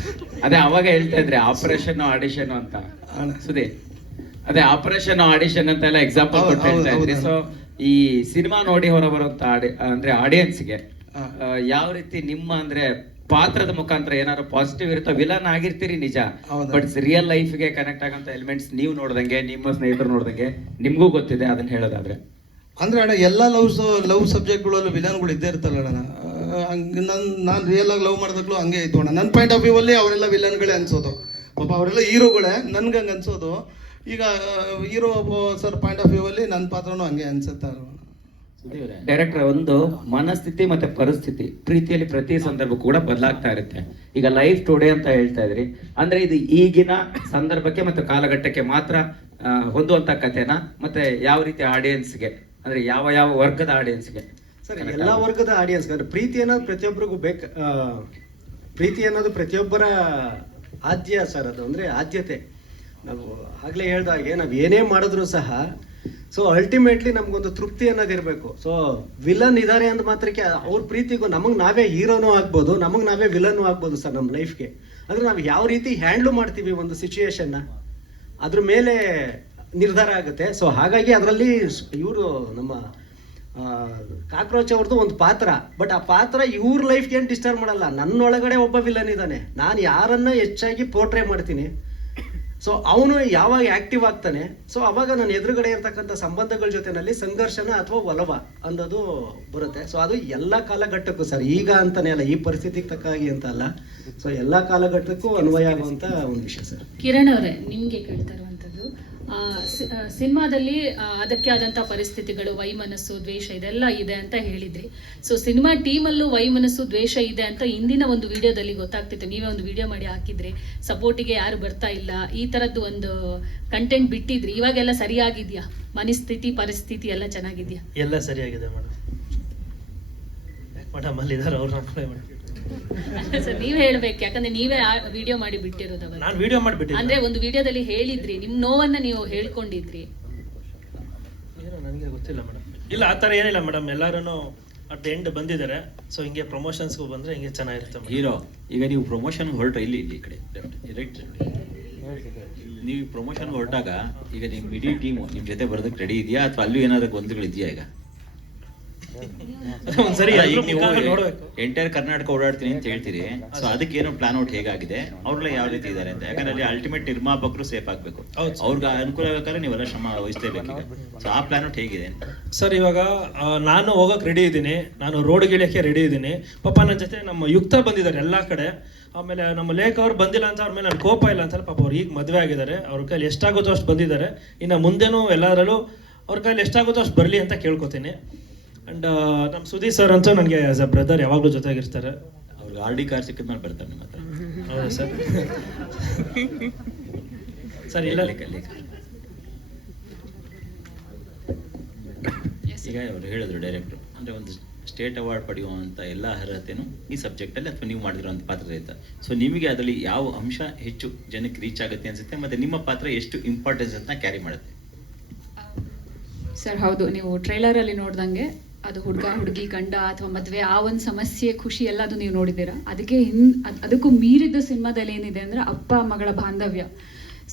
ಅದೇ ಅವಾಗ ಹೇಳ್ತಾ ಇದ್ರೆ ಆಪರೇಷನ್ ಆಡಿಷನ್ ಅಂತ ಸುದಿ, ಅದೇ ಆಪರೇಷನ್ ಆಡಿಷನ್ ಅಂತ ಎಲ್ಲ ಎಕ್ಸಾಂಪಲ್ ಕೊಟ್ಟು ಹೇಳ್ತಾ ಇದ್ರಿ. ಸೊ ಈ ಸಿನಿಮಾ ನೋಡಿ ಹೊರ ಬರುವಂತ ಅಂದ್ರೆ ಆಡಿಯನ್ಸ್ಗೆ ಯಾವ ರೀತಿ ನಿಮ್ಮ ಅಂದ್ರೆ ಪಾತ್ರದ ಮುಖಾಂತರ ಏನಾದ್ರು ಪಾಸಿಟಿವ್ ಇರುತ್ತೋ? ವಿಲನ್ ಆಗಿರ್ತೀರಿ ನಿಜ, ಬಟ್ ರಿಯಲ್ ಲೈಫ್ಗೆ ಕನೆಕ್ಟ್ ಆಗಂತ ಎಲಿಮೆಂಟ್ಸ್ ನೀವು ನೋಡ್ದಂಗೆ, ನಿಮ್ಮ ಸ್ನೇಹಿತರು ನೋಡ್ದಂಗೆ ನಿಮ್ಗೂ ಗೊತ್ತಿದೆ, ಅದನ್ನ ಹೇಳೋದಾದ್ರೆ ಅಂದ್ರೆ ಅಣ್ಣ ಎಲ್ಲ ಲವ್ ಸಬ್ಜೆಕ್ಟ್ಗಳಲ್ಲೂ ವಿಲನ್ಗಳು ಇದ್ದೇ ಇರ್ತಲ್ಲ ಅಣ್ಣ. ನಾನು ರಿಯಲ್ ಆಗಿ ಲವ್ ಮಾಡಿದಾಗ್ಲೂ ಹಂಗೆ ಇತ್ತು ಅಣ್ಣ. ನನ್ನ ಪಾಯಿಂಟ್ ಆಫ್ ವ್ಯೂ ಅಲ್ಲಿ ಅವರೆಲ್ಲ ವಿಲನ್ಗಳೇ ಅನ್ಸೋದು, ಪಾಪ ಅವರೆಲ್ಲ ಹೀರೋಗಳೇ ನನ್ಗೆ ಹಂಗೆ ಅನ್ಸೋದು. ಈಗ hero sir point of view ಅಲ್ಲಿ ನನ್ನ ಪಾತ್ರನೂ ಹಂಗೆ ಅನ್ಸುತ್ತಾರೆ. ಡೈರೆಕ್ಟರ್, ಒಂದು ಮನಸ್ಥಿತಿ ಮತ್ತೆ ಪರಿಸ್ಥಿತಿ ಪ್ರೀತಿಯಲ್ಲಿ ಪ್ರತಿ ಸಂದರ್ಭ ಕೂಡ ಬದಲಾಗ್ತಾ ಇರುತ್ತೆ. ಈಗ ಲೈಫ್ ಟುಡೇ ಅಂತ ಹೇಳ್ತಾ ಇದ್ರಿ, ಅಂದ್ರೆ ಇದು ಈಗಿನ ಸಂದರ್ಭಕ್ಕೆ ಮತ್ತು ಕಾಲಘಟ್ಟಕ್ಕೆ ಮಾತ್ರ ಹೊಂದುವಂತ ಕಥೆನಾ? ಮತ್ತೆ ಯಾವ ರೀತಿ ಆಡಿಯನ್ಸ್ಗೆ, ಅಂದ್ರೆ ಯಾವ ಯಾವ ವರ್ಗದ ಆಡಿಯನ್ಸ್ಗೆ? ಸರ್, ಎಲ್ಲ ವರ್ಗದ ಆಡಿಯನ್ಸ್. ಪ್ರೀತಿ ಅನ್ನೋದು ಪ್ರತಿಯೊಬ್ಬರಿಗೂ ಪ್ರೀತಿ ಅನ್ನೋದು ಪ್ರತಿಯೊಬ್ಬರ ಆದ್ಯ ಸರ್. ಅದು ಅಂದ್ರೆ ಆದ್ಯತೆ. ನಾವು ಆಗ್ಲೇ ಹೇಳ್ದಾಗೆ ನಾವು ಏನೇ ಮಾಡಿದ್ರು ಸಹ ಸೊ ಅಲ್ಟಿಮೇಟ್ಲಿ ನಮ್ಗೊಂದು ತೃಪ್ತಿ ಅನ್ನೋದಿರಬೇಕು. ಸೊ ವಿಲನ್ ಇದ್ದಾರೆ ಅಂದ ಮಾತ್ರಕ್ಕೆ ಅವ್ರ ಪ್ರೀತಿಗೂ ನಮಗೆ ನಾವೇ ಹೀರೋನೂ ಆಗ್ಬೋದು, ನಮಗೆ ನಾವೇ ವಿಲನ್ನು ಆಗ್ಬೋದು ಸರ್ ನಮ್ಮ ಲೈಫ್ಗೆ. ಅಂದರೆ ನಾವು ಯಾವ ರೀತಿ ಹ್ಯಾಂಡ್ಲ್ ಮಾಡ್ತೀವಿ ಒಂದು ಸಿಚುಯೇಷನ್ನ, ಅದ್ರ ಮೇಲೆ ನಿರ್ಧಾರ ಆಗುತ್ತೆ. ಸೊ ಹಾಗಾಗಿ ಅದರಲ್ಲಿ ಇವರು ನಮ್ಮ ಕಾಕ್ರೋಚ್ ಅವ್ರದ್ದು ಒಂದು ಪಾತ್ರ, ಬಟ್ ಆ ಪಾತ್ರ ಇವ್ರ ಲೈಫ್ಗೆ ಏನು ಡಿಸ್ಟರ್ಬ್ ಮಾಡಲ್ಲ. ನನ್ನೊಳಗಡೆ ಒಬ್ಬ ವಿಲನ್ ಇದ್ದಾನೆ, ನಾನು ಯಾರನ್ನ ಹೆಚ್ಚಾಗಿ ಪೋರ್ಟ್ರೇ ಮಾಡ್ತೀನಿ. ಸೊ ಅವನು ಯಾವಾಗ ಆಕ್ಟಿವ್ ಆಗ್ತಾನೆ, ಸೊ ಅವಾಗ ನನ್ನ ಎದುರುಗಡೆ ಇರ್ತಕ್ಕಂಥ ಸಂಬಂಧಗಳ ಜೊತೆನಲ್ಲಿ ಸಂಘರ್ಷನ ಅಥವಾ ಒಲವ ಅನ್ನೋದು ಬರುತ್ತೆ. ಸೊ ಅದು ಎಲ್ಲ ಕಾಲಘಟ್ಟಕ್ಕೂ ಸರ್, ಈಗ ಅಂತಾನೆ ಅಲ್ಲ, ಈ ಪರಿಸ್ಥಿತಿಗೆ ತಕ್ಕಾಗಿ ಅಂತ ಅಲ್ಲ, ಸೊ ಎಲ್ಲ ಕಾಲಘಟ್ಟಕ್ಕೂ ಅನ್ವಯ ಆಗುವಂತ ಒಂದು ವಿಷಯ ಸರ್. ಕಿರಣ್ ಅವರೇ, ನಿಮ್ಗೆ ಕೇಳ್ತಾ ಇರುವಂತದ್ದು, ಸಿನಿಮಾದಲ್ಲಿ ಅದಕ್ಕೆ ಆದಂಥ ಪರಿಸ್ಥಿತಿಗಳು, ವೈಮನಸ್ಸು, ದ್ವೇಷ ಇದೆಲ್ಲ ಇದೆ ಅಂತ ಹೇಳಿದ್ರಿ. ಸೊ ಸಿನಿಮಾ ಟೀಮಲ್ಲೂ ವೈಮನಸ್ಸು, ದ್ವೇಷ ಇದೆ ಅಂತ ಇಂದಿನ ಒಂದು ವಿಡಿಯೋದಲ್ಲಿ ಗೊತ್ತಾಗ್ತಿತ್ತು. ನೀವೇ ಒಂದು ವಿಡಿಯೋ ಮಾಡಿ ಹಾಕಿದ್ರಿ, ಸಪೋರ್ಟಿಗೆ ಯಾರು ಬರ್ತಾ ಇಲ್ಲ, ಈ ಥರದ್ದು ಒಂದು ಕಂಟೆಂಟ್ ಬಿಟ್ಟಿದ್ರಿ. ಇವಾಗೆಲ್ಲ ಸರಿಯಾಗಿದೆಯಾ? ಮನಸ್ಥಿತಿ, ಪರಿಸ್ಥಿತಿ ಎಲ್ಲ ಚೆನ್ನಾಗಿದೆಯಾ? ಎಲ್ಲ ಸರಿಯಾಗಿದೆ ಮೇಡಮ್. ಮೇಡಮ್ ಅಲ್ಲಿದ್ದಾರೆ, ಅವ್ರು ನೋಡ್ಕೊಳ್ಳಿ ಮೇಡಮ್. ಸರ್ ನೀವ್ ಹೇಳ್ಬೇಕು, ಯಾಕಂದ್ರೆ ನೀವೇ ವಿಡಿಯೋ ಮಾಡಿ ಬಿಟ್ಟಿರೋದು. ನಾನು ವಿಡಿಯೋ ಮಾಡಿಬಿಟ್ಟಿದ್ದೆ ಅಂದ್ರೆ ಒಂದು ವಿಡಿಯೋದಲ್ಲಿ ಹೇಳಿದ್ರಿ, ನಿಮ್ ನೋವನ್ನ ನೀವು ಹೇಳ್ಕೊಂಡಿದ್ರಿ. ಏನೋ ನನಗೆ ಗೊತ್ತಿಲ್ಲ ಮೇಡಮ್. ಇಲ್ಲ, ಆ ಥರ ಏನಿಲ್ಲ ಮೇಡಮ್. ಎಲ್ಲರೂ ಅಟ್ ದ ಎಂಡ್ ಬಂದಿದ್ದಾರೆ. ಸೊ ಹಿಂಗೆ ಪ್ರಮೋಷನ್ಸ್ಗೂ ಬಂದರೆ ಹಿಂಗೆ ಚೆನ್ನಾಗಿರುತ್ತೆ. ಹೀರೋ, ಈಗ ನೀವು ಪ್ರಮೋಷನ್ ಹೊರಟ್ರೆ ಇಲ್ಲಿ ಈ ಕಡೆ ರೈಟ್, ನೀವು ಪ್ರಮೋಷನ್ ಹೊರಟಾಗ ಈಗ ನಿಮ್ಮ ಇಡೀ ಟೀಮು ನಿಮ್ಮ ಜೊತೆ ಬರೋದಕ್ಕೆ ರೆಡಿ ಇದೆಯಾ ಅಥವಾ ಅಲ್ಲೂ ಏನಾದರೂ ಗೊಂದಲಗಳಿದೆಯಾ? ಈಗ ಒಂದ್ಸರಿ ಈಗ ಎಲ್ರೂ ನೀವು ಮುಖ ನೋಡ್ಬೇಕು. ಎಂಟೈರ್ ಕರ್ನಾಟಕ ಓಡಾಡ್ತೀನಿ ಅಂತ ಹೇಳ್ತೀರಿ. ಸೊ ಅದಕ್ಕೆ ಏನೋ ಪ್ಲಾನ್ ಔಟ್ ಹೇಗಾಗಿದೆ, ಅವ್ರೆಲ್ಲ ಯಾವ ರೀತಿ ಇದ್ದಾರೆ ಅಂತ. ಯಾಕಂದ್ರೆ ಅಲ್ಲಿ ಅಲ್ಟಿಮೇಟ್ ನಿರ್ಮಾಪಕರು ಸೇಫ್ ಆಗಬೇಕು, ಅವ್ರಿಗೆ ಅನುಕೂಲ ಆಗಬೇಕಾದ್ರೆ ನೀವೆಲ್ಲ ಶ್ರಮ ವಹಿಸಲೇಬೇಕು. ಈಗ ಸೊ ಆ ಪ್ಲಾನ್ ಔಟ್ ಹೇಗಿದೆ ಅಂತ? ಸರ್ ಇವಾಗ ನಾನು ಹೋಗಕ್ಕೆ ರೆಡಿ ಇದ್ದೀನಿ, ನಾನು ರೋಡ್ಗೆ ಇಳಿಯೋಕ್ಕೆ ರೆಡಿ ಇದ್ದೀನಿ. ಪಾಪ ನನ್ನ ಜೊತೆ ನಮ್ಮ ಯುಕ್ತ ಬಂದಿದ್ದಾರೆ ಎಲ್ಲ ಕಡೆ. ಆಮೇಲೆ ನಮ್ಮ ಲೇಖ ಅವ್ರು ಬಂದಿಲ್ಲ ಅಂತ ಅವ್ರ ಮೇಲೆ ನನ್ನ ಕೋಪ ಇಲ್ಲ ಅಂತ ಪಾಪ ಅವ್ರು ಈಗ ಮದುವೆ ಆಗಿದ್ದಾರೆ. ಅವ್ರ ಕೈಲಿ ಎಷ್ಟಾಗುತ್ತೋ ಅಷ್ಟು ಬಂದಿದ್ದಾರೆ. ಇನ್ನು ಮುಂದೆನೂ ಎಲ್ಲದರಲ್ಲೂ ಅವ್ರ ಕೈಲಿ ಎಷ್ಟಾಗುತ್ತೋ ಅಷ್ಟು ಬರಲಿ ಅಂತ ಕೇಳ್ಕೊತೀನಿ. ಆ್ಯಂಡ್ ನಮ್ಮ ಸುದೀಪ್ ಸರ್ ಅಂತೂ ನನಗೆ ಆಸ್ ಅ ಬ್ರದರ್ ಯಾವಾಗಲೂ ಜೊತೆಗಿರ್ತಾರೆ. ಅವ್ರಿಗೆ ಆರ್ ಡಿ ಕಾರ್ ಸಿಕ್ಕಿದ್ಮೇಲೆ ಬರ್ತಾರೆ ನಿಮ್ಮ ಹತ್ರ. ಹೌದಾ ಸರ್? ಸರ್ ಇಲ್ಲ ಈಗ ಅವರು ಹೇಳಿದ್ರು ಡೈರೆಕ್ಟ್ರು, ಅಂದರೆ ಒಂದು ಸ್ಟೇಟ್ ಅವಾರ್ಡ್ ಪಡೆಯುವಂಥ ಎಲ್ಲ ಅರ್ಹತೆಯೂ ಈ ಸಬ್ಜೆಕ್ಟಲ್ಲಿ ಅಥವಾ ನೀವು ಮಾಡಿರೋಂಥ ಪಾತ್ರ ಇರುತ್ತೆ. ಸೊ ನಿಮಗೆ ಅದರಲ್ಲಿ ಯಾವ ಅಂಶ ಹೆಚ್ಚು ಜನಕ್ಕೆ ರೀಚ್ ಆಗುತ್ತೆ ಅನಿಸುತ್ತೆ, ಮತ್ತು ನಿಮ್ಮ ಪಾತ್ರ ಎಷ್ಟು ಇಂಪಾರ್ಟೆನ್ಸ್ ಅಂತ ಕ್ಯಾರಿ ಮಾಡುತ್ತೆ? ಸರ್ ಹೌದು, ನೀವು ಟ್ರೈಲರಲ್ಲಿ ನೋಡ್ದಂಗೆ ಅದು ಹುಡುಗ ಹುಡುಗಿ ಗಂಡ ಅಥವಾ ಮದುವೆ ಆ ಒಂದು ಸಮಸ್ಯೆ ಖುಷಿ ಎಲ್ಲ ಅದು ನೀವು ನೋಡಿದ್ದೀರಾ. ಅದಕ್ಕೆ ಅದಕ್ಕೂ ಮೀರಿದ ಸಿನಿಮಾದಲ್ಲಿ ಏನಿದೆ ಅಂದರೆ ಅಪ್ಪ ಮಗಳ ಬಾಂಧವ್ಯ.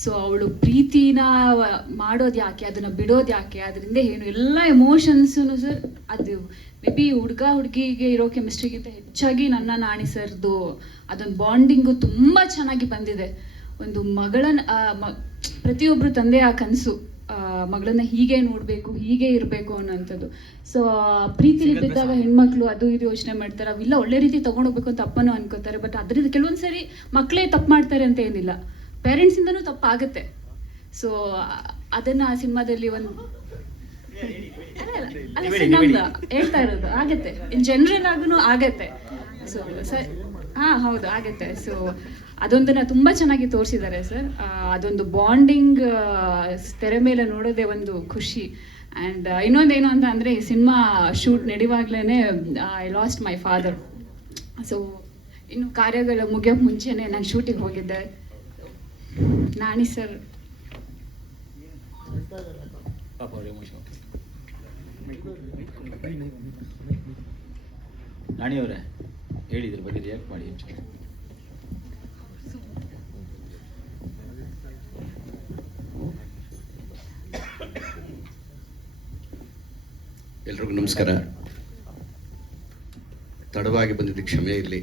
ಸೊ ಅವಳು ಪ್ರೀತಿನ ಮಾಡೋದು ಯಾಕೆ, ಅದನ್ನು ಬಿಡೋದು ಯಾಕೆ, ಅದರಿಂದ ಏನು ಎಲ್ಲ ಎಮೋಷನ್ಸೂ ಸರ್ ಅದು ಮೇ ಬಿ ಹುಡುಗ ಹುಡುಗಿಗೆ ಇರೋ ಕೆಮಿಸ್ಟ್ರಿಗಿಂತ ಹೆಚ್ಚಾಗಿ ನನ್ನ ನಾಣಿ ಸರ್ದು ಅದೊಂದು ಬಾಂಡಿಂಗು ತುಂಬ ಚೆನ್ನಾಗಿ ಬಂದಿದೆ. ಒಂದು ಪ್ರತಿಯೊಬ್ಬರು ತಂದೆ ಆ ಕನಸು ಮಗಳನ್ನ ಹೀಗೆ ನೋಡಬೇಕು, ಹೀಗೆ ಇರಬೇಕು ಅನ್ನೋಂಥದ್ದು. ಸೊ ಪ್ರೀತಿಲಿ ಬಿದ್ದಾಗ ಹೆಣ್ಮಕ್ಳು ಅದು ಇದು ಯೋಚನೆ ಮಾಡ್ತಾರೆ, ಅವಿಲ್ಲ ಒಳ್ಳೆ ರೀತಿ ತೊಗೊಂಡೋಗ್ಬೇಕು ಅಂತ ಅಪ್ಪನೂ ಅನ್ಕೋತಾರೆ. ಬಟ್ ಅದರಿಂದ ಕೆಲವೊಂದು ಸರಿ ಮಕ್ಕಳೇ ತಪ್ಪು ಮಾಡ್ತಾರೆ ಅಂತ ಏನಿಲ್ಲ, ಪೇರೆಂಟ್ಸಿಂದನೂ ತಪ್ಪಾಗುತ್ತೆ. ಸೊ ಅದನ್ನು ಆ ಸಿನಿಮಾದಲ್ಲಿ ಒಂದು ಹೇಳ್ತಾ ಇರೋದು ಆಗತ್ತೆ, ಇನ್ ಜನರಲ್ ಆಗೂ ಆಗತ್ತೆ. ಸೊ ಸರ್ ಹೌದು ಆಗತ್ತೆ. ಸೊ ಅದೊಂದನ್ನ ತುಂಬ ಚೆನ್ನಾಗಿ ತೋರಿಸಿದ್ದಾರೆ ಸರ್. ಅದೊಂದು ಬಾಂಡಿಂಗ್ ತೆರೆ ಮೇಲೆ ನೋಡೋದೇ ಒಂದು ಖುಷಿ. ಆ್ಯಂಡ್ ಇನ್ನೊಂದೇನು ಅಂತ ಅಂದರೆ ಈ ಸಿನಿಮಾ ಶೂಟ್ ನಡೆಯುವಾಗಲೇ I lost my father. So ಇನ್ನು ಕಾರ್ಯಗಳು ಮುಗಿಯೋಕ್ಕೆ ಮುಂಚೆನೇ ನಾನು ಶೂಟಿಗೆ ಹೋಗಿದ್ದೆ. ನಾಣಿ ಸರ್ ನಾಣಿ ಅವರೇ ಹೇಳಿದ್ರ ಬಗ್ಗೆ ರಿಯಾಕ್ಟ್ ಮಾಡಿ. ಎಲ್ರಿಗೂ ನಮಸ್ಕಾರ. ತಡವಾಗಿ ಬಂದಿದ್ದಕ್ಕೆ ಕ್ಷಮೆ ಇರಲಿ.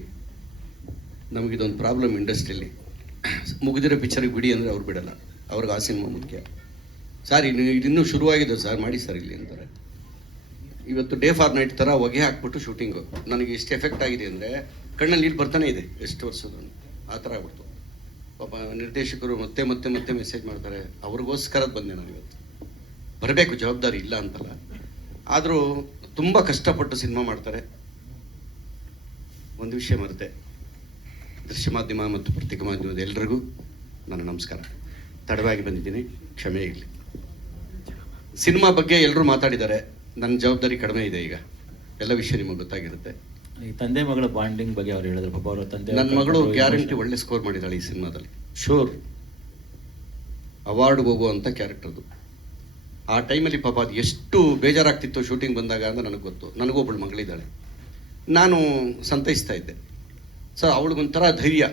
ನಮಗಿದೊಂದು ಪ್ರಾಬ್ಲಮ್ ಇಂಡಸ್ಟ್ರಿಯಲ್ಲಿ, ಮುಗಿದಿರೋ ಪಿಕ್ಚರಿಗೆ ಬಿಡಿ ಅಂದರೆ ಅವ್ರು ಬಿಡಲ್ಲ, ಅವ್ರಿಗೆ ಆ ಸಿನಿಮಾ ಮುಖ್ಯ. ಸರ್ ಇನ್ನೂ ಶುರುವಾಗಿದೆ ಸರ್, ಮಾಡಿ ಸರ್ ಇಲ್ಲಿ ಅಂತಾರೆ. ಇವತ್ತು ಡೇ ಫಾರ್ ನೈಟ್ ಥರ ಹೊಗೆ ಹಾಕ್ಬಿಟ್ಟು ಶೂಟಿಂಗು. ನನಗೆ ಎಷ್ಟು ಎಫೆಕ್ಟ್ ಆಗಿದೆ ಅಂದರೆ ಕಣ್ಣಲ್ಲಿ ನೀರು ಬರ್ತಾನೆ ಇದೆ ಎಷ್ಟು ವರ್ಷದ ಆ ಥರ ಆಗ್ಬಿಡ್ತು. ಪಾಪ ನಿರ್ದೇಶಕರು ಮತ್ತೆ ಮತ್ತೆ ಮತ್ತೆ ಮೆಸೇಜ್ ಮಾಡ್ತಾರೆ. ಅವ್ರಿಗೋಸ್ಕರದ್ದು ಬಂದೆ ನಾನು ಇವತ್ತು. ಬರಬೇಕು, ಜವಾಬ್ದಾರಿ ಇಲ್ಲ ಅಂತಲ್ಲ, ಆದರೂ ತುಂಬ ಕಷ್ಟಪಟ್ಟು ಸಿನಿಮಾ ಮಾಡ್ತಾರೆ. ಒಂದು ವಿಷಯ ಮರೆತೆ, ದೃಶ್ಯ ಮಾಧ್ಯಮ ಮತ್ತು ಪತ್ರಿಕಾ ಮಾಧ್ಯಮದ ಎಲ್ರಿಗೂ ನನ್ನ ನಮಸ್ಕಾರ. ತಡವಾಗಿ ಬಂದಿದ್ದೀನಿ, ಕ್ಷಮೆ ಇರಲಿ. ಸಿನಿಮಾ ಬಗ್ಗೆ ಎಲ್ಲರೂ ಮಾತಾಡಿದ್ದಾರೆ, ನನ್ನ ಜವಾಬ್ದಾರಿ ಕಡಿಮೆ ಇದೆ. ಈಗ ಎಲ್ಲ ವಿಷಯ ನಿಮಗೆ ಗೊತ್ತಾಗಿರುತ್ತೆ. ಈ ತಂದೆ ಮಗಳ ಬಾಂಡಿಂಗ್ ಬಗ್ಗೆ ಅವ್ರು ಹೇಳಿದ್ರು. ಪಾಪ ಅವರ ತಂದೆ, ನನ್ನ ಮಗಳು ಗ್ಯಾರಂಟಿ ಒಳ್ಳೆ ಸ್ಕೋರ್ ಮಾಡಿದ್ದಾಳೆ ಈ ಸಿನಿಮಾದಲ್ಲಿ, ಶೋರ್. ಅವಾರ್ಡ್ಗೆ ಹೋಗುವಂಥ ಕ್ಯಾರೆಕ್ಟರ್ದು. ಆ ಟೈಮಲ್ಲಿ ಪಾಪ ಅದು ಎಷ್ಟು ಬೇಜಾರಾಗ್ತಿತ್ತು ಶೂಟಿಂಗ್ ಬಂದಾಗ ಅಂತ ನನಗೆ ಗೊತ್ತು. ನನಗೊಬ್ಬಳು ಮಗಳಿದ್ದಾಳೆ, ನಾನು ಸಂತೈಸ್ತಾ ಇದ್ದೆ. ಸೊ ಅವಳಿಗೊಂಥರ ಧೈರ್ಯ,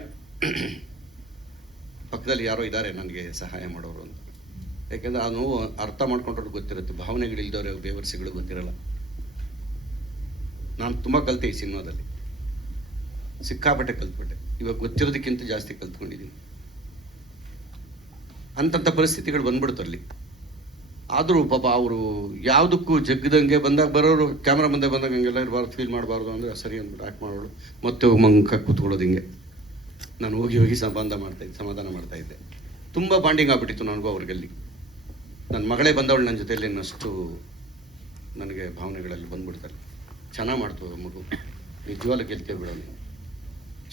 ಪಕ್ಕದಲ್ಲಿ ಯಾರೋ ಇದ್ದಾರೆ ನನಗೆ ಸಹಾಯ ಮಾಡೋರು ಅಂತ. ಯಾಕೆಂದರೆ ಆ ನೋವು ಅರ್ಥ ಮಾಡ್ಕೊಂಡ್ರಿಗೆ ಗೊತ್ತಿರುತ್ತೆ, ಭಾವನೆಗಳಿಲ್ದವ್ರೆ ಬೇವರ್ಸಿಗಳು ಗೊತ್ತಿರಲ್ಲ. ನಾನು ತುಂಬ ಕಲಿತೆ ಈ ಸಿನಿಮಾದಲ್ಲಿ, ಸಿಕ್ಕಾಪಟ್ಟೆ ಕಲ್ತ್ಬಿಟ್ಟೆ. ಇವಾಗ ಗೊತ್ತಿರೋದಕ್ಕಿಂತ ಜಾಸ್ತಿ ಕಲ್ತ್ಕೊಂಡಿದ್ದೀನಿ. ಅಂಥ ಪರಿಸ್ಥಿತಿಗಳು ಬಂದ್ಬಿಡ್ತು ಅಲ್ಲಿ. ಆದರೂ ಪಾಪ ಅವರು ಯಾವುದಕ್ಕೂ ಜಗ್ಗದಂಗೆ ಬಂದಾಗ ಬರೋರು, ಕ್ಯಾಮ್ರಾ ಮುಂದೆ ಬಂದಾಗ ಹಂಗೆಲ್ಲ ಇರಬಾರ್ದು, ಫೀಲ್ ಮಾಡಬಾರ್ದು ಅಂದರೆ ಸರಿ ಅಂದ್ಬಿಟ್ಟು ಆ್ಯಕ್ಟ್ ಮಾಡೋಳು. ಮತ್ತೆ ಮಂಕ ಕೂತ್ಕೊಳ್ಳೋದು ಹಿಂಗೆ. ನಾನು ಹೋಗಿ ಸಮಾಧಾನ ಮಾಡ್ತಾಯಿದ್ದೆ. ತುಂಬ ಬಾಂಡಿಂಗ್ ಆಗ್ಬಿಟ್ಟಿತ್ತು ನನಗೂ ಅವ್ರಿಗಲ್ಲಿ. ನನ್ನ ಮಗಳೇ ಬಂದವಳು ನನ್ನ ಜೊತೆಯಲ್ಲಿ, ಇನ್ನಷ್ಟು ನನಗೆ ಭಾವನೆಗಳಲ್ಲಿ ಬಂದ್ಬಿಡ್ತಾರೆ. ಚೆನ್ನಾಗಿ ಮಾಡ್ತು ಮಗು, ನಿಜವಾಗ್ಲೂ ಗೆಲ್ತೇವೆ ಬಿಡೋಣ.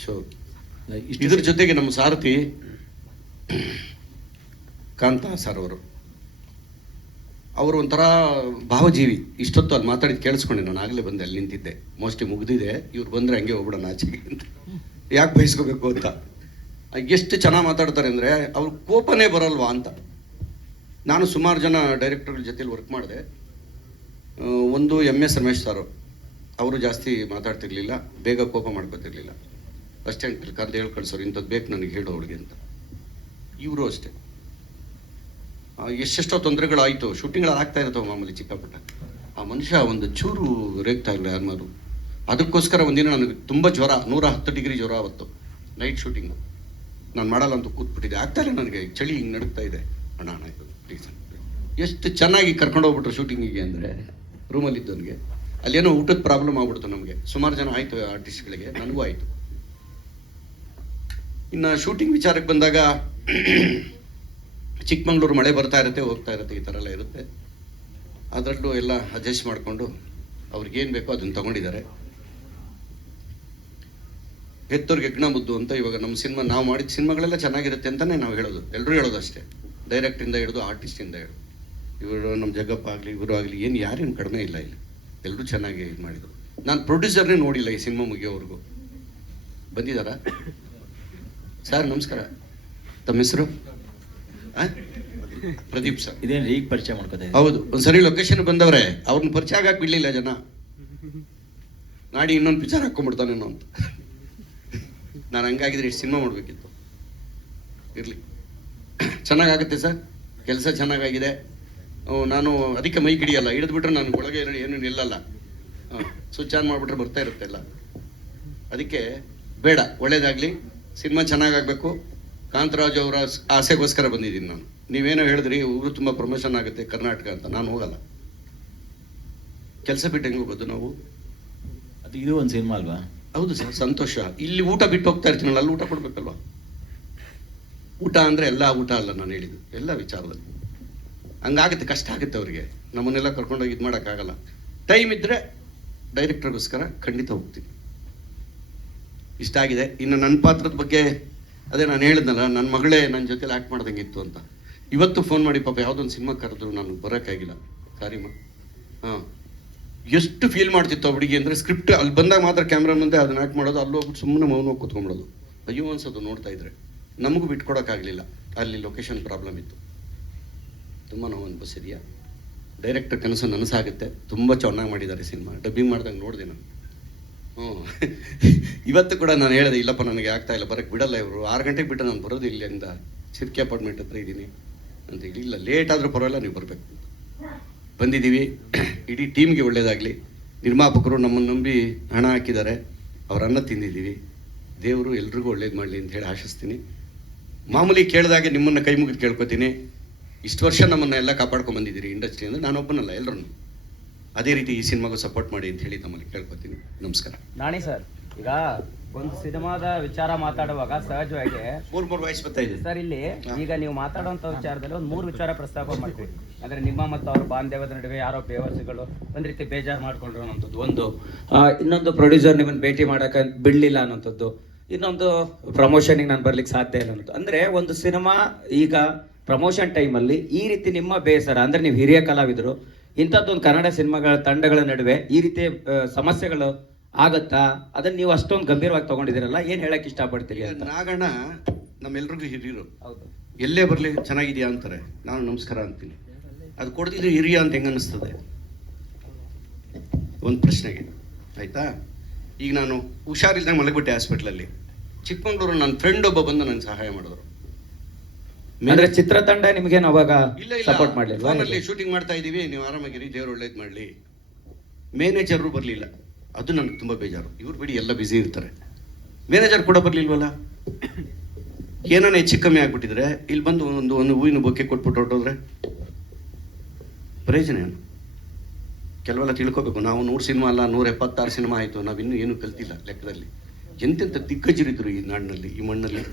ಸೊ ಇದ್ರ ಜೊತೆಗೆ ನಮ್ಮ ಸಾರಥಿ ಕಾಂತ ಸರ್ ಅವರು ಒಂಥರ ಭಾವಜೀವಿ. ಇಷ್ಟೊತ್ತು ಅಲ್ಲಿ ಮಾತಾಡಿದ್ದು ಕೇಳಿಸ್ಕೊಂಡೆ, ನಾನು ಆಗಲೇ ಬಂದೆ, ಅಲ್ಲಿ ನಿಂತಿದ್ದೆ. ಮೋಸ್ಟ್ಲಿ ಮುಗ್ದಿದೆ, ಇವ್ರು ಬಂದರೆ ಹಂಗೆ ಹೋಗ್ಬಿಡೋಣ ಆಚೆಗೆ ಅಂತ, ಯಾಕೆ ಬಯಸ್ಕೋಬೇಕು ಅಂತ. ಎಷ್ಟು ಚೆನ್ನಾಗಿ ಮಾತಾಡ್ತಾರೆ ಅಂದರೆ ಅವ್ರ ಕೋಪನೇ ಬರಲ್ವಾ ಅಂತ. ನಾನು ಸುಮಾರು ಜನ ಡೈರೆಕ್ಟರ್ಗಳ ಜೊತೆಲಿ ವರ್ಕ್ ಮಾಡಿದೆ. ಒಂದು MS ರಮೇಶ್ ಸಾರು, ಅವರು ಜಾಸ್ತಿ ಮಾತಾಡ್ತಿರ್ಲಿಲ್ಲ, ಬೇಗ ಕೋಪ ಮಾಡ್ಕೊತಿರ್ಲಿಲ್ಲ. ಅಷ್ಟೇ ಕರೆದು ಹೇಳಿ ಕಳ್ಸೋರು, ಇಂಥದ್ದು ಬೇಕು ನನಗೆ ಹೇಳೋ ಅವಳಿಗೆ ಅಂತ. ಇವರು ಅಷ್ಟೇ. ಎಷ್ಟೆಷ್ಟೋ ತೊಂದರೆಗಳಾಯಿತು, ಶೂಟಿಂಗ್ಗಳು ಆಗ್ತಾ ಇರ್ತವೆ ಮಾಮೂಲಿ ಚಿಕ್ಕಪುಟ್ಟ. ಆ ಮನುಷ್ಯ ಒಂದು ಚೂರು ರೇಗ್ತಾ ಇಲ್ಲ ಯಾರು. ಅದಕ್ಕೋಸ್ಕರ ಒಂದಿನ ನನಗೆ ತುಂಬ ಜ್ವರ, 110 ಡಿಗ್ರಿ ಜ್ವರ ಅವತ್ತು ನೈಟ್ ಶೂಟಿಂಗು. ನಾನು ಮಾಡಲ್ಲ ಅಂತ ಕೂತ್ಬಿಟ್ಟಿದ್ದೆ, ಆಗ್ತಾಯಿಲ್ಲ ನನಗೆ, ಚಳಿ ಹಿಂಗೆ ನಡುಗ್ತಾ ಇದೆ. ಅಣ್ಣ ಆಯಿತು ಪ್ಲೀಸ್. ಎಷ್ಟು ಚೆನ್ನಾಗಿ ಕರ್ಕೊಂಡು ಹೋಗ್ಬಿಟ್ರು ಶೂಟಿಂಗಿಗೆ ಅಂದರೆ, ರೂಮಲ್ಲಿದ್ದವನಿಗೆ. ಅಲ್ಲೇನೋ ಊಟದ ಪ್ರಾಬ್ಲಮ್ ಆಗ್ಬಿಡ್ತು ನಮಗೆ, ಸುಮಾರು ಜನ ಆಯಿತು ಆರ್ಟಿಸ್ಟ್ಗಳಿಗೆ, ನನಗೂ ಆಯಿತು. ಇನ್ನು ಶೂಟಿಂಗ್ ವಿಚಾರಕ್ಕೆ ಬಂದಾಗ ಚಿಕ್ಕಮಂಗ್ಳೂರು ಮಳೆ ಬರ್ತಾ ಇರುತ್ತೆ, ಹೋಗ್ತಾ ಇರುತ್ತೆ, ಈ ಥರ ಎಲ್ಲ ಇರುತ್ತೆ. ಅದರಲ್ಲೂ ಎಲ್ಲ ಅಡ್ಜಸ್ಟ್ ಮಾಡಿಕೊಂಡು ಅವ್ರಿಗೇನು ಬೇಕೋ ಅದನ್ನು ತೊಗೊಂಡಿದ್ದಾರೆ. ಹೆತ್ತೋರ್ಗೆ ಯಜ್ಞ ಮುದ್ದು ಅಂತ ಇವಾಗ ನಮ್ಮ ಸಿನಿಮಾ, ನಾವು ಮಾಡಿದ ಸಿನಿಮಾಗಳೆಲ್ಲ ಚೆನ್ನಾಗಿರುತ್ತೆ ಅಂತಲೇ ನಾವು ಹೇಳೋದು, ಎಲ್ಲರೂ ಹೇಳೋದು ಅಷ್ಟೇ. ಡೈರೆಕ್ಟಿಂದ ಹಿಡಿದು ಆರ್ಟಿಸ್ಟಿಂದ ಹಿಡಿದು ಇವರು ನಮ್ಮ ಜಗ್ಗಪ್ಪ ಆಗಲಿ ಇವರು ಆಗಲಿ ಏನು ಯಾರೇನು ಕಡಿಮೆ ಇಲ್ಲ ಇಲ್ಲಿ, ಎಲ್ಲರೂ ಚೆನ್ನಾಗಿ ಇದು ಮಾಡಿದರು. ನಾನು ಪ್ರೊಡ್ಯೂಸರ್ನೇ ನೋಡಿಲ್ಲ ಈ ಸಿನಿಮಾ ಮುಗಿಯೋವರೆಗೂ. ಬಂದಿದ್ದಾರಾ ಸರ್? ನಮಸ್ಕಾರ. ತಮ್ಮ ಹೆಸರು? ಪ್ರದೀಪ್ ಸರ್. ಇದೇನು ಈಗ ಪರಿಚಯ ಮಾಡ್ಕೋತಾ? ಹೌದು, ಒಂದ್ಸರಿ ಲೊಕೇಶನ್ ಬಂದವ್ರೆ, ಅವ್ರನ್ನ ಪರಿಚಯ ಆಗಕ್ಕೆ ಬಿಡಲಿಲ್ಲ ಜನ. ನಾಡಿ ಇನ್ನೊಂದು ಪಿಕ್ಚರ್ ಹಾಕೊಂಡ್ಬಿಡ್ತಾನೇನೋ ಅಂತ. ನಾನು ಹಂಗಾಗಿದ್ರೆ ಇಷ್ಟು ಸಿನಿಮಾ ಮಾಡಬೇಕಿತ್ತು. ಇರಲಿ, ಚೆನ್ನಾಗಾಗುತ್ತೆ ಸರ್, ಕೆಲಸ ಚೆನ್ನಾಗಾಗಿದೆ. ನಾನು ಅದಕ್ಕೆ ಮೈಕ್ ಹಿಡಿಯಲ್ಲ, ಹಿಡಿದ್ಬಿಟ್ರೆ ನಾನು ಒಳಗೆ ಏನು ನಿಲ್ಲಲ್ಲ. ಸ್ವಿಚ್ ಆನ್ ಮಾಡಿಬಿಟ್ರೆ ಬರ್ತಾ ಇರುತ್ತೆ ಎಲ್ಲ. ಅದಕ್ಕೆ ಬೇಡ, ಒಳ್ಳೇದಾಗಲಿ, ಸಿನಿಮಾ ಚೆನ್ನಾಗಾಗಬೇಕು. ಕಾಂತರಾಜ್ ಅವರ ಆಸೆಗೋಸ್ಕರ ಬಂದಿದ್ದೀನಿ ನಾನು. ನೀವೇನೋ ಹೇಳಿದ್ರಿ ಊರು ತುಂಬ ಪ್ರಮೋಷನ್ ಆಗುತ್ತೆ ಕರ್ನಾಟಕ ಅಂತ, ನಾನು ಹೋಗಲ್ಲ. ಕೆಲಸ ಬಿಟ್ಟು ಹೆಂಗೆ ಹೋಗೋದು ನಾವು? ಅದು ಇದು ಒಂದು ಸಿನಿಮಾ ಅಲ್ವಾ? ಹೌದು ಸರ್, ಸಂತೋಷ. ಇಲ್ಲಿ ಊಟ ಬಿಟ್ಟು ಹೋಗ್ತಾ ಇರ್ತೀನಲ್ಲ, ಅಲ್ಲಿ ಊಟ ಕೊಡ್ಬೇಕಲ್ವಾ? ಊಟ ಅಂದರೆ ಎಲ್ಲ ಊಟ ಅಲ್ಲ ನಾನು ಹೇಳಿದ್ದು, ಎಲ್ಲ ವಿಚಾರದಲ್ಲಿ ಹಂಗಾಗುತ್ತೆ, ಕಷ್ಟ ಆಗುತ್ತೆ ಅವರಿಗೆ. ನಮ್ಮನ್ನೆಲ್ಲ ಕರ್ಕೊಂಡೋಗಿ ಇದು ಮಾಡೋಕ್ಕಾಗಲ್ಲ. ಟೈಮ್ ಇದ್ದರೆ ಡೈರೆಕ್ಟರ್ಗೋಸ್ಕರ ಖಂಡಿತ ಹೋಗ್ತೀನಿ. ಇಷ್ಟ ಆಗಿದೆ. ಇನ್ನು ನನ್ನ ಪಾತ್ರದ ಬಗ್ಗೆ ಅದೇ ನಾನು ಹೇಳಿದ್ನಲ್ಲ, ನನ್ನ ಮಗಳೇ ನನ್ನ ಜೊತೆಲಿ ಆ್ಯಕ್ಟ್ ಮಾಡ್ದಂಗಿತ್ತು ಅಂತ. ಇವತ್ತು ಫೋನ್ ಮಾಡಿ ಪಾಪ ಯಾವುದೊಂದು ಸಿನಿಮಾ ಕರೆದ್ರು, ನಾನು ಬರೋಕ್ಕಾಗಿಲ್ಲ, ಸಾರಿಮ್ಮ. ಎಷ್ಟು ಫೀಲ್ ಮಾಡ್ತಿತ್ತು ಹುಡುಗಿ ಅಂದರೆ, ಸ್ಕ್ರಿಪ್ಟ್ ಅಲ್ಲಿ ಬಂದಾಗ ಮಾತ್ರ ಕ್ಯಾಮ್ರಾ ಮುಂದೆ ಅದನ್ನ ಆ್ಯಕ್ಟ್ ಮಾಡೋದು, ಅಲ್ಲಿ ಹೋಗ್ಬಿಟ್ಟು ಸುಮ್ಮನೆ ಮೌನವಾಗಿ ಕೂತ್ಕೊಂಡ್ಬಿಡೋದು. ಅಯ್ಯೋ ಅನ್ಸೋದು ನೋಡ್ತಾ ಇದ್ರೆ. ನಮಗೂ ಬಿಟ್ಕೊಡೋಕ್ಕಾಗಲಿಲ್ಲ, ಅಲ್ಲಿ ಲೊಕೇಶನ್ ಪ್ರಾಬ್ಲಮ್ ಇತ್ತು. ತುಂಬ ನೋವು ಅನ್ಬಸಿದೆಯಾ. ಡೈರೆಕ್ಟರ್ ಕನಸು ನನಸಾಗುತ್ತೆ. ತುಂಬ ಚೆನ್ನಾಗಿ ಮಾಡಿದ್ದಾರೆ ಸಿನಿಮಾ. ಡಬ್ಬಿಂಗ್ ಮಾಡ್ದಂಗೆ ನೋಡಿದೆ ನಾನು. ಇವತ್ತು ಕೂಡ ನಾನು ಹೇಳಿದೆ, ಇಲ್ಲಪ್ಪ ನನಗೆ ಆಗ್ತಾ ಇಲ್ಲ, ಬರೋಕ್ಕೆ ಬಿಡಲ್ಲ ಇವರು. 6 ಗಂಟೆಗೆ ಬಿಟ್ಟು ನಾನು ಬರೋದು ಇಲ್ಲಿಂದ ಸಿರ್ಕಿ ಅಪಾರ್ಟ್ಮೆಂಟ್ ಹತ್ರ ಇದ್ದೀನಿ ಅಂತ ಹೇಳಿ. ಇಲ್ಲ, ಲೇಟ್ ಆದರೂ ಪರವಾಗಿಲ್ಲ, ನೀವು ಬರಬೇಕು. ಬಂದಿದ್ದೀವಿ. ಇಡೀ ಟೀಮ್ಗೆ ಒಳ್ಳೇದಾಗಲಿ. ನಿರ್ಮಾಪಕರು ನಮ್ಮನ್ನು ನಂಬಿ ಹಣ ಹಾಕಿದ್ದಾರೆ, ಅವ್ರ ಅನ್ನ ತಿಂದಿದ್ದೀವಿ. ದೇವರು ಎಲ್ರಿಗೂ ಒಳ್ಳೇದು ಮಾಡಲಿ ಅಂತ ಹೇಳಿ ಆಶಿಸ್ತೀನಿ. ಮಾಮೂಲಿ ಕೇಳಿದಾಗೆ ನಿಮ್ಮನ್ನು ಕೈ ಮುಗಿದು ಕೇಳ್ಕೊತೀನಿ. ಇಷ್ಟು ವರ್ಷ ನಮ್ಮನ್ನು ಎಲ್ಲ ಕಾಪಾಡ್ಕೊಂಡು ಬಂದಿದ್ದೀರಿ ಇಂಡಸ್ಟ್ರಿ ಅಂದರೆ, ನಾನೊಬ್ಬನಲ್ಲ, ಎಲ್ಲರೂ ಅದೇ ರೀತಿ ಈ ಸಿನಿಮಾಗೂ ಸಪೋರ್ಟ್ ಮಾಡಿ ಅಂತ ಹೇಳಿ ತಮ್ಮಲ್ಲಿ ಕೇಳ್ಕೊತೀನಿ. ನಮಸ್ಕಾರ. ನಾಣಿ ಸರ್, ಈಗ ಒಂದು ಸಿನಿಮಾದ ವಿಚಾರ ಮಾತಾಡುವಾಗ ಸಹಜವಾಗಿ 3 ವಾಯ್ಸ್ ಬರ್ತಾ ಇದೆ ಸರ್. ಇಲ್ಲಿ ಈಗ ನೀವು ಮಾತಾಡುವಂಥ ವಿಚಾರದಲ್ಲಿ ಒಂದು 3 ವಿಚಾರ ಪ್ರಸ್ತಾಪ ಮಾಡ್ತೀವಿ. ಅಂದರೆ ನಿಮ್ಮ ಮತ್ತು ಅವ್ರ ಬಾಂಧವ್ಯದ ನಡುವೆ ಯಾರೋ ಬೇವರ್ಸಿಗಳು ಒಂದು ರೀತಿ ಬೇಜಾರು ಮಾಡ್ಕೊಂಡ್ರು ಅನ್ನೋಂಥದ್ದು ಒಂದು, ಇನ್ನೊಂದು ಪ್ರೊಡ್ಯೂಸರ್ ನಿಮ್ಮನ್ನು ಭೇಟಿ ಮಾಡೋಕೆ ಬಿಡಲಿಲ್ಲ ಅನ್ನೋಂಥದ್ದು, ಇನ್ನೊಂದು ಪ್ರಮೋಷನಿಗೆ ನಾನು ಬರ್ಲಿಕ್ಕೆ ಸಾಧ್ಯ ಇಲ್ಲ ಅನ್ನೋದು. ಅಂದರೆ ಒಂದು ಸಿನಿಮಾ ಈಗ ಪ್ರಮೋಷನ್ ಟೈಮಲ್ಲಿ ಈ ರೀತಿ ನಿಮ್ಮ ಬೇಸರ, ಅಂದರೆ ನೀವು ಹಿರಿಯ ಕಲಾವಿದರು, ಇಂಥದ್ದೊಂದು ಕನ್ನಡ ಸಿನಿಮಾಗಳ ತಂಡಗಳ ನಡುವೆ ಈ ರೀತಿ ಸಮಸ್ಯೆಗಳು ಆಗತ್ತಾ? ಅದನ್ನು ನೀವು ಅಷ್ಟೊಂದು ಗಂಭೀರವಾಗಿ ತಗೊಂಡಿದ್ದೀರಲ್ಲ, ಏನು ಹೇಳಕ್ಕೆ ಇಷ್ಟಪಡ್ತೀರಿ ಅಂತ? ನಾಗಣ್ಣ ನಮ್ಮೆಲ್ರಿಗೂ ಹಿರಿಯರು. ಹೌದು, ಎಲ್ಲೇ ಬರಲಿ ಚೆನ್ನಾಗಿದೆಯಾ ಅಂತಾರೆ, ನಾನು ನಮಸ್ಕಾರ ಅಂತೀನಿ. ಅದು ಕೊಡ್ತಿದ್ರೆ ಹಿರಿಯ ಅಂತ ಹೆಂಗೆ ಅನ್ನಿಸ್ತದೆ ಒಂದು ಪ್ರಶ್ನೆಗೆ, ಆಯಿತಾ? ಈಗ ನಾನು ಹುಷಾರಿಲ್ದಂಗೆ ಮಲಗಿಬಿಟ್ಟೆ ಹಾಸ್ಪಿಟ್ಲಲ್ಲಿ. ಚಿಕ್ಕಮಂಗ್ಳೂರು ನನ್ನ ಫ್ರೆಂಡ್ ಒಬ್ಬ ಬಂದು ನನಗೆ ಸಹಾಯ ಮಾಡಿದ್ರು. ಅಂದ್ರೆ ಚಿತ್ರತಂಡ ನಿಮಗೇನು ಅವಾಗ ಇಲ್ಲ ಸಪೋರ್ಟ್ ಮಾಡಲಿಲ್ಲ? ಫೋನಲ್ಲಿ ಶೂಟಿಂಗ್ ಮಾಡ್ತಾ ಇದ್ದೀವಿ, ನೀವು ಆರಾಮಾಗಿರಿ, ದೇವ್ರು ಒಳ್ಳೇದು ಮಾಡಲಿ. ಮ್ಯಾನೇಜರು ಬರಲಿಲ್ಲ, ಅದು ನನಗೆ ತುಂಬ ಬೇಜಾರು. ಇವ್ರು ಬಿಡಿ ಎಲ್ಲ ಬ್ಯುಸಿ ಇರ್ತಾರೆ, ಮ್ಯಾನೇಜರ್ ಕೂಡ ಬರಲಿಲ್ವಲ್ಲ. ಏನಾನ ಹೆಚ್ಚು ಕಮ್ಮಿ ಆಗ್ಬಿಟ್ಟಿದ್ರೆ ಇಲ್ಲಿ ಬಂದು ಒಂದು ಹೂವಿನ ಬೊಕ್ಕೆ ಕೊಟ್ಬಿಟ್ಟು ಹೊರಟೋದ್ರೆ ಪ್ರಯೋಜನ ಏನು? ಕೆಲವೆಲ್ಲ ತಿಳ್ಕೊಬೇಕು. ನಾವು 100 ಸಿನಿಮಾ ಅಲ್ಲ, 176 ಸಿನಿಮಾ ಆಯಿತು, ನಾವಿನ್ನೂ ಏನೂ ಕಲ್ತಿಲ್ಲ ಲೆಕ್ಕದಲ್ಲಿ. ಎಂತೆಂಥ ದಿಗ್ಗಜರಿದ್ರು ಈ ನಾಡಿನಲ್ಲಿ, ಈ ಮಣ್ಣಲ್ಲಿ.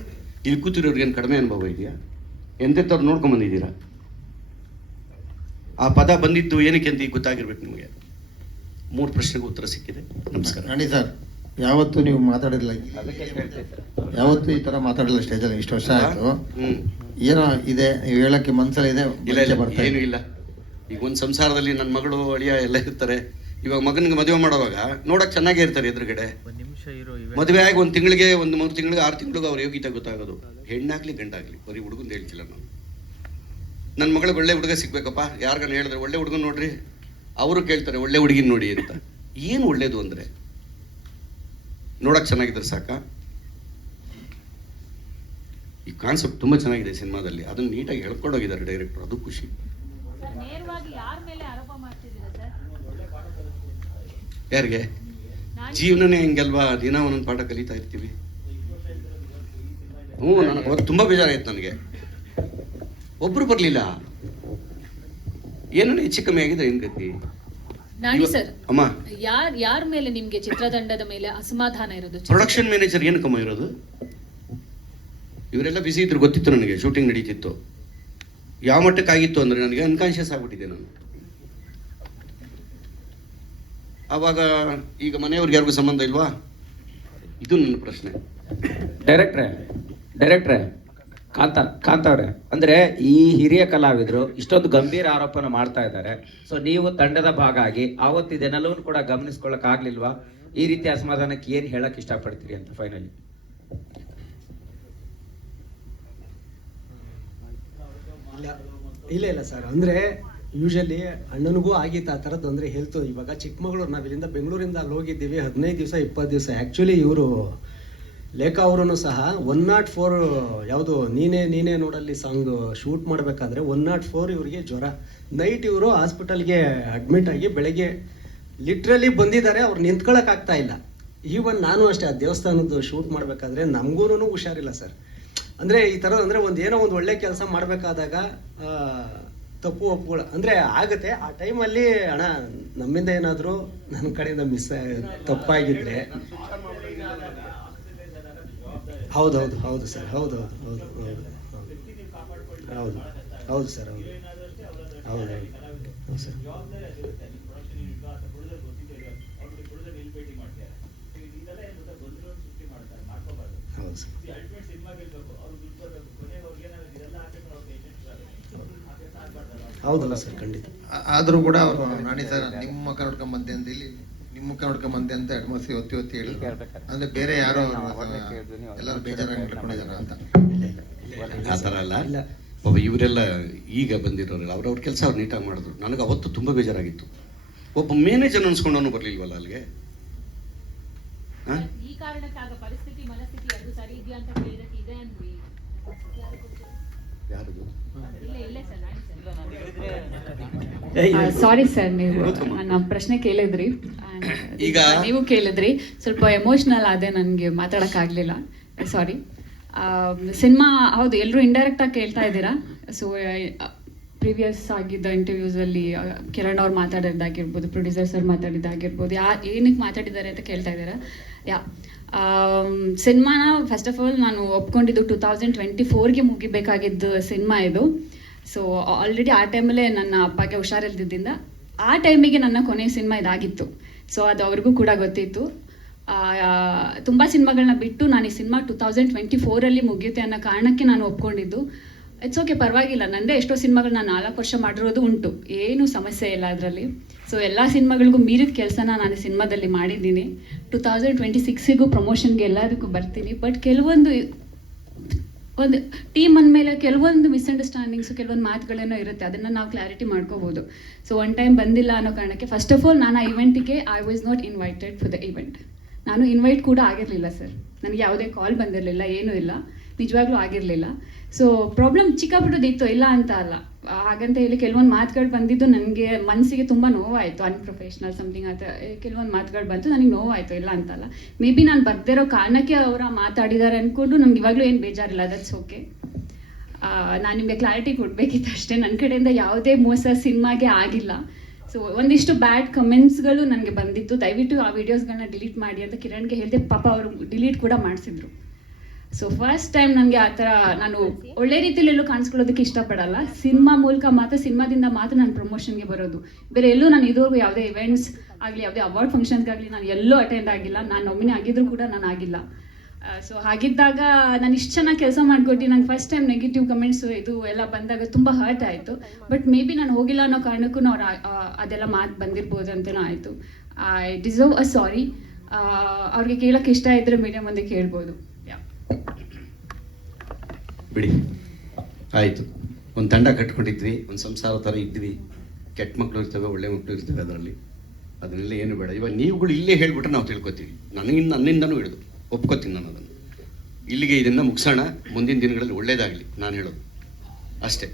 ಇಲ್ಲಿ ಕೂತಿರೋರ್ಗೇನು ಕಡಿಮೆ ಅನುಭವ ಇದೆಯಾ? ಎಂತೆಂಥವ್ರು ನೋಡ್ಕೊಂಬಂದಿದ್ದೀರಾ? ಆ ಪದ ಬಂದಿದ್ದು ಏನಕ್ಕೆ ಅಂತ ಈಗ ಗೊತ್ತಾಗಿರ್ಬೇಕು ನಿಮಗೆ. 3 ಪ್ರಶ್ನೆಗೆ ಉತ್ತರ ಸಿಕ್ಕಿದೆ. ನಮಸ್ಕಾರ. ನಡಿ ಸರ್, ಯಾವತ್ತೂ ನೀವು ಮಾತಾಡಿರಲಿಲ್ಲ, ಯಾವತ್ತೂ ಈ ಥರ ಮಾತಾಡಿಲ್ಲ ಸ್ಟೇಜಲ್ಲಿ. ಇಷ್ಟು ವರ್ಷ ಆಯಿತು, ಏನೋ ಇದೆ ನೀವು ಹೇಳೋಕ್ಕೆ ಮನಸ್ಸಲ್ಲಿದೆ? ಏನೂ ಇಲ್ಲ. ಈಗ ಒಂದು ಸಂಸಾರದಲ್ಲಿ ನನ್ನ ಮಗಳು ಅಳಿಯ ಎಲ್ಲ ಇರ್ತಾರೆ. ಇವಾಗ ಮಗನಿಗೆ ಮದುವೆ ಮಾಡೋವಾಗ ನೋಡೋಕೆ ಚೆನ್ನಾಗೇ ಇರ್ತಾರೆ ಎದುರುಗಡೆ. ಮದುವೆ ಆಗಿ 1 ತಿಂಗಳಿಗೆ, 3 ತಿಂಗಳಿಗೆ, 6 ತಿಂಗಳಿಗೆ ಅವ್ರ ಯೋಗ್ಯತೆ ಗೊತ್ತಾಗೋದು. ಹೆಣ್ಣಾಗ್ಲಿ ಗಂಡಾಗ್ಲಿ, ಬರೀ ಹುಡುಗಂದು ಹೇಳ್ತಿಲ್ಲ ನಾನು. ನನ್ನ ಮಗಳಿಗೆ ಒಳ್ಳೆ ಹುಡುಗ ಸಿಗ್ಬೇಕಪ್ಪ, ಯಾರಿಗಾನ ಹೇಳಿದ್ರೆ ಒಳ್ಳೆ ಹುಡುಗನ್ ನೋಡ್ರಿ, ಅವರು ಕೇಳ್ತಾರೆ ಒಳ್ಳೆ ಹುಡುಗಿನ ನೋಡಿ ಅಂತ. ಏನು ಒಳ್ಳೇದು ಅಂದರೆ ನೋಡೋಕೆ ಚೆನ್ನಾಗಿದ್ರೆ ಸಾಕ. ಈ ಕಾನ್ಸೆಪ್ಟ್ ತುಂಬ ಚೆನ್ನಾಗಿದೆ ಸಿನಿಮಾದಲ್ಲಿ, ಅದನ್ನು ನೀಟಾಗಿ ಹೇಳ್ಕೊಂಡೋಗಿದ್ದಾರೆ ಡೈರೆಕ್ಟರ್, ಅದು ಖುಷಿ. ಯಾರಿಗೆ? ಜೀವನನೇ ಹೆಂಗಲ್ವಾ, ದಿನ ಒಂದೊಂದು ಪಾಠ ಕಲಿತಾ ಇರ್ತೀವಿ. ನನಗೆ ಅವತ್ತು ತುಂಬ ಬೇಜಾರಾಯ್ತು. ನನಗೆ ಒಬ್ರು ಬರಲಿಲ್ಲ, ಏನೋ ಹೆಚ್ಚು ಕಮ್ಮಿ ಆಗಿದೆ, ಏನು ಗತಿ? ನಾಣಿ ಸರ್, ಅಮ್ಮ, ಯಾರ ಮೇಲೆ ನಿಮ್ಗೆ ಚಿತ್ರತಂಡದ ಮೇಲೆ ಅಸಮಾಧಾನ ಇರೋದು? ಪ್ರೊಡಕ್ಷನ್ ಮ್ಯಾನೇಜರ್ ಏನು ಕಮ್ಮ ಇರೋದು? ಇವರೆಲ್ಲ ಬಿಸಿ ಇದ್ರು, ಗೊತ್ತಿತ್ತು ನನಗೆ ಶೂಟಿಂಗ್ ನಡೀತಿತ್ತು. ಯಾವ ಮಟ್ಟಕ್ಕಾಗಿತ್ತು ಅಂದರೆ ನನಗೆ ಅನ್ಕಾನ್ಷಿಯಸ್ ಆಗ್ಬಿಟ್ಟಿದೆ ನಾನು ಆವಾಗ. ಈಗ ಮನೆಯವ್ರಿಗೆ ಯಾರಿಗೂ ಸಂಬಂಧ ಇಲ್ವಾ? ಇದು ನನ್ನ ಪ್ರಶ್ನೆ. ಡೈರೆಕ್ಟ್ರೆ ಕಾಂತ ಅವ್ರೆ, ಅಂದ್ರೆ ಈ ಹಿರಿಯ ಕಲಾವಿದರು ಇಷ್ಟೊಂದು ಗಂಭೀರ ಆರೋಪನ ಮಾಡ್ತಾ ಇದ್ದಾರೆ. ಸೊ ನೀವು ತಂಡದ ಭಾಗ ಆಗಿ ಆವತ್ತಿದೆಲ್ಲವೂ ಕೂಡ ಗಮನಿಸ್ಕೊಳಕ್ ಆಗ್ಲಿಲ್ವಾ? ಈ ರೀತಿ ಅಸಮಾಧಾನಕ್ಕೆ ಏನ್ ಹೇಳಕ್ ಇಷ್ಟಪಡ್ತೀರಿ ಅಂತ ಫೈನಲಿ? ಇಲ್ಲ ಸರ್, ಅಂದರೆ ಯೂಶಲಿ ಅಣ್ಣನಿಗೂ ಆಗಿತ್ತು ಆ ಥರದ್ದು. ಅಂದರೆ ಹೆಲ್ತ್ ಇವಾಗ ಚಿಕ್ಕಮಗಳೂರು, ನಾವು ಇಲ್ಲಿಂದ ಬೆಂಗಳೂರಿಂದ ಅಲ್ಲಿ ಹೋಗಿದ್ದೀವಿ 15 ದಿವಸ 20 ದಿವಸ. ಆ್ಯಕ್ಚುಲಿ ಇವರು ಲೇಖಾ ಅವರೂ ಸಹ 104 ಯಾವುದು ನೀನೇ ನೋಡಲ್ಲಿ ಸಾಂಗ್ ಶೂಟ್ ಮಾಡಬೇಕಾದ್ರೆ 104 ಇವರಿಗೆ ಜ್ವರ. ನೈಟ್ ಇವರು ಹಾಸ್ಪಿಟಲ್ಗೆ ಅಡ್ಮಿಟ್ ಆಗಿ ಬೆಳಗ್ಗೆ ಲಿಟ್ರಲಿ ಬಂದಿದ್ದಾರೆ. ಅವ್ರು ನಿಂತ್ಕೊಳ್ಳೋಕ್ಕಾಗ್ತಾ ಇಲ್ಲ. ಈವನ್ ನಾನು ಅಷ್ಟೇ, ಆ ದೇವಸ್ಥಾನದ್ದು ಶೂಟ್ ಮಾಡಬೇಕಾದ್ರೆ ನಮಗೂ ಹುಷಾರಿಲ್ಲ ಸರ್. ಅಂದರೆ ಈ ಥರದ್ದು, ಅಂದರೆ ಏನೋ ಒಂದು ಒಳ್ಳೆ ಕೆಲಸ ಮಾಡಬೇಕಾದಾಗ ತಪ್ಪು ಒಪ್ಪುಗಳು ಅಂದರೆ ಆಗುತ್ತೆ. ಆ ಟೈಮಲ್ಲಿ ಅಣ್ಣ ನಮ್ಮಿಂದ ಏನಾದರೂ ನನ್ನ ಕಡೆಯಿಂದ ತಪ್ಪಾಗಿದ್ರೆ, ಹೌದು ಸರ್, ಹೌದು ಸರ್, ಹೌದು ಸರ್. ಹೌದಲ್ಲ ಸರ್, ಖಂಡಿತ. ಆದರೂ ಕೂಡ ಅವರು ನಾಣಿ ಸರ್ ನಿಮ್ಮ ಮುಖ ನೋಡ್ಕೊಂಬಂದೆ ಅಂತ, ಇಲ್ಲಿ ನಿಮ್ಮ ಮುಖ ನೋಡ್ಕೊಂಬಂದೆ ಅಂತ ಅಡ್ಮಸಿ ಒತ್ತಿ ಹೇಳಿದ್ರು. ಅಂದ್ರೆ ಬೇರೆ ಯಾರೋ ಎಲ್ಲರೂ ಬೇಜಾರಾಗಿ ಇಟ್ಕೊಂಡಿದ್ದಾರೆ ಅಂತ. ಆ ಥರ ಅಲ್ಲ, ಒಬ್ಬ ಇವರೆಲ್ಲ ಈಗ ಬಂದಿರೋರೆಲ್ಲ ಅವ್ರವ್ರ ಕೆಲಸ ಅವ್ರು ನೀಟಾಗಿ ಮಾಡಿದ್ರು. ನನಗೆ ಅವತ್ತು ತುಂಬ ಬೇಜಾರಾಗಿತ್ತು. ಒಬ್ಬ ಮ್ಯಾನೇಜರ್ ಅನ್ಸ್ಕೊಂಡು ಬರಲಿಲ್ವಲ್ಲ ಅಲ್ಲಿಗೆ. ಈ ಕಾರಣಕ್ಕಾಗ ಪರಿಸ್ಥಿತಿ ಮನಸ್ಥಿತಿ ಎರಡು ಸರಿ ಇದೆಯಾ ಅಂತ ಕೇಳಿದಕ್ಕೆ ಇದೆ ಅಂದ್ವಿ. ಯಾರದು? ಸಾರಿ ಸರ್, ನೀವು ನನ್ನ ಪ್ರಶ್ನೆ ಕೇಳಿದ್ರಿ, ಈಗ ನೀವು ಕೇಳಿದ್ರಿ. ಸ್ವಲ್ಪ ಎಮೋಷ್ನಲ್ ಆದೆ, ನನಗೆ ಮಾತಾಡೋಕ್ಕಾಗಲಿಲ್ಲ, ಸಾರಿ. ಸಿನಿಮಾ ಹೌದು, ಎಲ್ಲರೂ ಇಂಡೈರೆಕ್ಟ್ ಆಗಿ ಕೇಳ್ತಾ ಇದ್ದೀರಾ. ಸೊ ಪ್ರೀವಿಯಸ್ ಆಗಿದ್ದ ಇಂಟರ್ವ್ಯೂಸಲ್ಲಿ ಕಿರಣ್ ಅವ್ರು ಮಾತಾಡೋದಾಗಿರ್ಬೋದು, ಪ್ರೊಡ್ಯೂಸರ್ ಸರ್ ಮಾತಾಡಿದ್ದಾಗಿರ್ಬೋದು, ಏನಕ್ಕೆ ಮಾತಾಡಿದ್ದಾರೆ ಅಂತ ಕೇಳ್ತಾ ಇದ್ದೀರಾ. ಸಿನಿಮಾನ ಫಸ್ಟ್ ಆಫ್ ಆಲ್ ನಾನು ಒಪ್ಕೊಂಡಿದ್ದು 2024ಗೆ ಮುಗಿಬೇಕಾಗಿದ್ದು ಸಿನಿಮಾ ಇದು. ಸೊ ಆಲ್ರೆಡಿ ಆ ಟೈಮಲ್ಲೇ ನನ್ನ ಅಪ್ಪಗೆ ಹುಷಾರಿಲ್ದಿದ್ದರಿಂದ ಆ ಟೈಮಿಗೆ ನನ್ನ ಕೊನೆಯ ಸಿನಿಮಾ ಇದಾಗಿತ್ತು. ಸೊ ಅದು ಅವ್ರಿಗೂ ಕೂಡ ಗೊತ್ತಿತ್ತು. ತುಂಬ ಸಿನಿಮಾಗಳನ್ನ ಬಿಟ್ಟು ನಾನು ಈ ಸಿನಿಮಾ 2024ಅಲ್ಲಿ ಮುಗಿಯುತ್ತೆ ಅನ್ನೋ ಕಾರಣಕ್ಕೆ ನಾನು ಒಪ್ಕೊಂಡಿದ್ದು. ಇಟ್ಸ್ ಓಕೆ, ಪರವಾಗಿಲ್ಲ. ನನ್ನದೇ ಎಷ್ಟೋ ಸಿನಿಮಾಗಳು ನಾನು 4 ವರ್ಷ ಮಾಡಿರೋದು ಉಂಟು, ಏನೂ ಸಮಸ್ಯೆ ಇಲ್ಲ ಅದರಲ್ಲಿ. ಸೊ ಎಲ್ಲ ಸಿನಿಮಾಗಳಿಗೂ ಮೀರಿದ ಕೆಲಸನ ನಾನು ಸಿನಿಮಾದಲ್ಲಿ ಮಾಡಿದ್ದೀನಿ. 2026ಗೂ ಪ್ರಮೋಷನ್ಗೆ ಎಲ್ಲದಕ್ಕೂ ಬರ್ತೀನಿ. ಬಟ್ ಒಂದು ಟೀಮ್ ಅಂದಮೇಲೆ ಕೆಲವೊಂದು ಮಿಸ್ಅಂಡರ್ಸ್ಟ್ಯಾಂಡಿಂಗ್ಸು, ಕೆಲವೊಂದು ಮಾತುಗಳೇನೋ ಇರುತ್ತೆ, ಅದನ್ನು ನಾವು ಕ್ಲಾರಿಟಿ ಮಾಡ್ಕೋಬೋದು. ಸೊ ಒನ್ ಟೈಮ್ ಬಂದಿಲ್ಲ ಅನ್ನೋ ಕಾರಣಕ್ಕೆ ಫಸ್ಟ್ ಆಫ್ ಆಲ್ ನಾನು ಆ ಇವೆಂಟಿಗೆ I was not invited for the event. ನಾನು ಇನ್ವೈಟ್ ಕೂಡ ಆಗಿರಲಿಲ್ಲ ಸರ್. ನನಗೆ ಯಾವುದೇ ಕಾಲ್ ಬಂದಿರಲಿಲ್ಲ, ಏನೂ ಇಲ್ಲ, ನಿಜವಾಗ್ಲೂ ಆಗಿರಲಿಲ್ಲ. ಸೊ ಪ್ರಾಬ್ಲಮ್ ಚಿಕ್ಕಪುಟ್ಟದಿತ್ತು, ಇಲ್ಲ ಅಂತ ಅಲ್ಲ. ಹಾಗಂತ ಹೇಳಿ ಕೆಲವೊಂದು ಮಾತುಗಳು ಬಂದಿದ್ದು ನನಗೆ ಮನಸ್ಸಿಗೆ ತುಂಬ ನೋವಾಯಿತು. ಅನ್ಪ್ರೊಫೆಷ್ನಲ್ ಸಮಥಿಂಗ್ ಅಂತ ಕೆಲವೊಂದು ಮಾತುಗಳು ಬಂತು, ನನಗೆ ನೋವಾಯಿತು, ಇಲ್ಲ ಅಂತಲ್ಲ. ಮೇ ಬಿ ನಾನು ಬರ್ದಿರೋ ಕಾರಣಕ್ಕೆ ಅವರ ಮಾತಾಡಿದ್ದಾರೆ ಅಂದ್ಕೊಂಡು ನನಗೆ ಇವಾಗಲೂ ಏನು ಬೇಜಾರಿಲ್ಲ, ದಟ್ಸ್ ಓಕೆ. ನಾನು ನಿಮಗೆ ಕ್ಲಾರಿಟಿ ಕೊಡಬೇಕಿತ್ತು ಅಷ್ಟೇ. ನನ್ನ ಕಡೆಯಿಂದ ಯಾವುದೇ ಮೋಸ ಸಿನಿಮಾಗೆ ಆಗಿಲ್ಲ. ಸೊ ಒಂದಿಷ್ಟು ಬ್ಯಾಡ್ ಕಮೆಂಟ್ಸ್ಗಳು ನನಗೆ ಬಂದಿತ್ತು. ದಯವಿಟ್ಟು ಆ ವಿಡಿಯೋಸ್ಗಳನ್ನ ಡಿಲೀಟ್ ಮಾಡಿ ಅಂತ ಕಿರಣ್ಗೆ ಹೇಳಿದೆ. ಪಾಪ ಅವರು ಡಿಲೀಟ್ ಕೂಡ ಮಾಡಿಸಿದ್ರು. ಸೊ ಫಸ್ಟ್ ಟೈಮ್ ನನಗೆ ಆ ಥರ, ನಾನು ಒಳ್ಳೆ ರೀತಿಯಲ್ಲೆಲ್ಲೂ ಕಾಣಿಸ್ಕೊಳ್ಳೋದಕ್ಕೆ ಇಷ್ಟಪಡಲ್ಲ. ಸಿನಿಮಾ ಮೂಲಕ ಮಾತ್ರ, ಸಿನಿಮಾದಿಂದ ಮಾತ್ರ ನಾನು ಪ್ರಮೋಷನ್ಗೆ ಬರೋದು. ಬೇರೆ ಎಲ್ಲೂ ನಾನು ಇದುವರೆಗೂ ಯಾವುದೇ ಇವೆಂಟ್ಸ್ ಆಗಲಿ, ಯಾವುದೇ ಅವಾರ್ಡ್ ಫಂಕ್ಷನ್ಗಾಗಲಿ ನಾನು ಎಲ್ಲೂ ಅಟೆಂಡ್ ಆಗಿಲ್ಲ. ನಾನು ನಾಮಿನಿ ಆಗಿದ್ರು ಕೂಡ ನಾನು ಆಗಿಲ್ಲ. ಸೊ ಹಾಗಿದ್ದಾಗ ನಾನು ಇಷ್ಟು ಚೆನ್ನಾಗಿ ಕೆಲಸ ಮಾಡಿಕೊಟ್ಟು ನಂಗೆ ಫಸ್ಟ್ ಟೈಮ್ ನೆಗೆಟಿವ್ ಕಮೆಂಟ್ಸು ಇದು ಎಲ್ಲ ಬಂದಾಗ ತುಂಬ ಹರ್ಟ್ ಆಯಿತು. ಬಟ್ ಮೇ ಬಿ ನಾನು ಹೋಗಿಲ್ಲ ಅನ್ನೋ ಕಾರಣಕ್ಕೂ ಅವ್ರು ಅದೆಲ್ಲ ಮಾತು ಬಂದಿರ್ಬೋದು ಅಂತಲೂ ಆಯಿತು. ಐ ಡಿಸರ್ವ್ ಅ ಸಾರಿ. ಅವ್ರಿಗೆ ಕೇಳೋಕ್ಕೆ ಇಷ್ಟ ಇದ್ದರೆ ಮೀಡಿಯಾ ಮುಂದೆ ಕೇಳ್ಬೋದು. ಬಿಡಿ, ಆಯಿತು. ಒಂದು ತಂಡ ಕಟ್ಕೊಂಡಿದ್ವಿ, ಒಂದು ಸಂಸಾರ ಥರ ಇದ್ವಿ. ಕೆಟ್ಟ ಮಕ್ಕಳು ಇರ್ತವೆ, ಒಳ್ಳೆ ಮಕ್ಕಳು ಇರ್ತವೆ ಅದರಲ್ಲಿ. ಅದನ್ನೆಲ್ಲ ಏನು ಬೇಡ. ಇವಾಗ ನೀವುಗಳು ಇಲ್ಲೇ ಹೇಳ್ಬಿಟ್ರೆ ನಾವು ತಿಳ್ಕೊತೀವಿ. ನನ್ನಿಂದನೂ ಹಿಡಿದು ಒಪ್ಕೋತೀನಿ ನಾನು ಅದನ್ನು. ಇಲ್ಲಿಗೆ ಇದನ್ನು ಮುಗಿಸೋಣ, ಮುಂದಿನ ದಿನಗಳಲ್ಲಿ ಒಳ್ಳೇದಾಗಲಿ ನಾನು ಹೇಳೋದು ಅಷ್ಟೇ.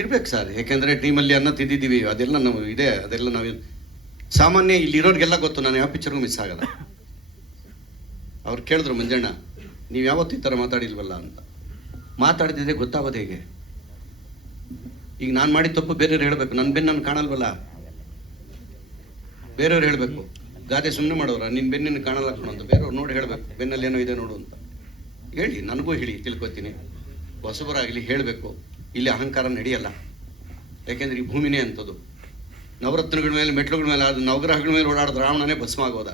ಇರ್ಬೇಕು ಸರ್, ಯಾಕೆಂದರೆ ಟೀಮಲ್ಲಿ ಅನ್ನ ತಿಂದಿದ್ದೀವಿ, ಅದೆಲ್ಲ ನಾವು ಇದೆ, ಅದೆಲ್ಲ ನಾವು ಸಾಮಾನ್ಯ ಇಲ್ಲಿರೋರಿಗೆಲ್ಲ ಗೊತ್ತು. ನಾನು ಯಾವ ಪಿಕ್ಚರ್ಗೂ ಮಿಸ್ ಆಗಲ್ಲ. ಅವ್ರು ಕೇಳಿದ್ರು ಮಂಜಣ್ಣ ನೀವು ಯಾವತ್ತೂ ಈ ಥರ ಮಾತಾಡಿಲ್ವಲ್ಲ ಅಂತ. ಮಾತಾಡ್ತಿದ್ರೆ ಗೊತ್ತಾಗೋದು ಹೇಗೆ? ಈಗ ನಾನು ಮಾಡಿದ ತಪ್ಪು ಬೇರೆಯವ್ರು ಹೇಳಬೇಕು, ನನ್ನ ಬೆನ್ನು ನಾನು ಕಾಣಲ್ವಲ್ಲ, ಬೇರೆಯವ್ರು ಹೇಳಬೇಕು. ಗಾದೆ ಸುಮ್ಮನೆ ಮಾಡೋರ ನಿನ್ನ ಬೆನ್ನಿನ ಕಾಣಲ್ಲ ಅಂತ ಬೇರೆಯವ್ರು ನೋಡಿ ಹೇಳಬೇಕು, ಬೆನ್ನಲ್ಲಿ ಏನೋ ಇದೆ ನೋಡು ಅಂತ ಹೇಳಿ. ನನಗೂ ಹೇಳಿ, ತಿಳ್ಕೊತೀನಿ. ಹೊಸಬರಾಗಲಿ ಹೇಳಬೇಕು. ಇಲ್ಲಿ ಅಹಂಕಾರ ನಡೆಯಲ್ಲ, ಯಾಕೆಂದ್ರೆ ಈ ಭೂಮಿನೇ ಅಂಥದ್ದು. ನವರತ್ನಗಳ ಮೇಲೆ, ಮೆಟ್ಲುಗಳ ಮೇಲೆ, ಅದು ನವಗ್ರಹಗಳ ಮೇಲೆ ಓಡಾಡಿದ ರಾವಣನೇ ಭಸ್ಮ ಆಗೋದ.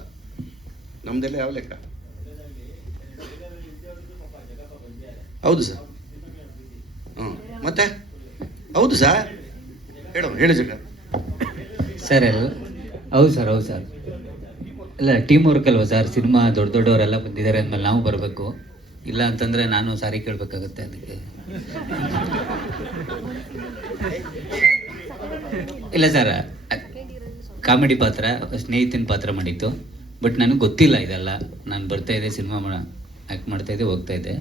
ನಮ್ದೆಲ್ಲ ಯಾವ ಲೆಕ್ಕ? ಹೌದು ಸರ್. ಮತ್ತೆ ಹೌದು ಸರ್, ಹೇಳಿ ಜಗ ಸರ್. ಹೌದು ಸರ್, ಹೌದು ಸರ್. ಇಲ್ಲ, ಟೀಮ್ ವರ್ಕ್ ಅಲ್ವಾ ಸರ್. ಸಿನಿಮಾ ದೊಡ್ಡವರೆಲ್ಲ ಬಂದಿದ್ದಾರೆ ಅಂದಮೇಲೆ ನಾವು ಬರಬೇಕು. ಇಲ್ಲ ಅಂತಂದರೆ ನಾನು ಸಾರಿ ಕೇಳಬೇಕಾಗುತ್ತೆ. ಅದಕ್ಕೆ ಇಲ್ಲ ಸರ್, ಕಾಮಿಡಿ ಪಾತ್ರ, ಸ್ನೇಹಿತನ ಪಾತ್ರ ಮಾಡಿತ್ತು. ಬಟ್ ನನಗೆ ಗೊತ್ತಿಲ್ಲ ಇದೆಲ್ಲ. ನಾನು ಬರ್ತಾಯಿದ್ದೆ, ಸಿನಿಮಾ ಆ್ಯಕ್ಟ್ ಮಾಡ್ತಾಯಿದ್ದೆ, ಹೋಗ್ತಾಯಿದ್ದೆ.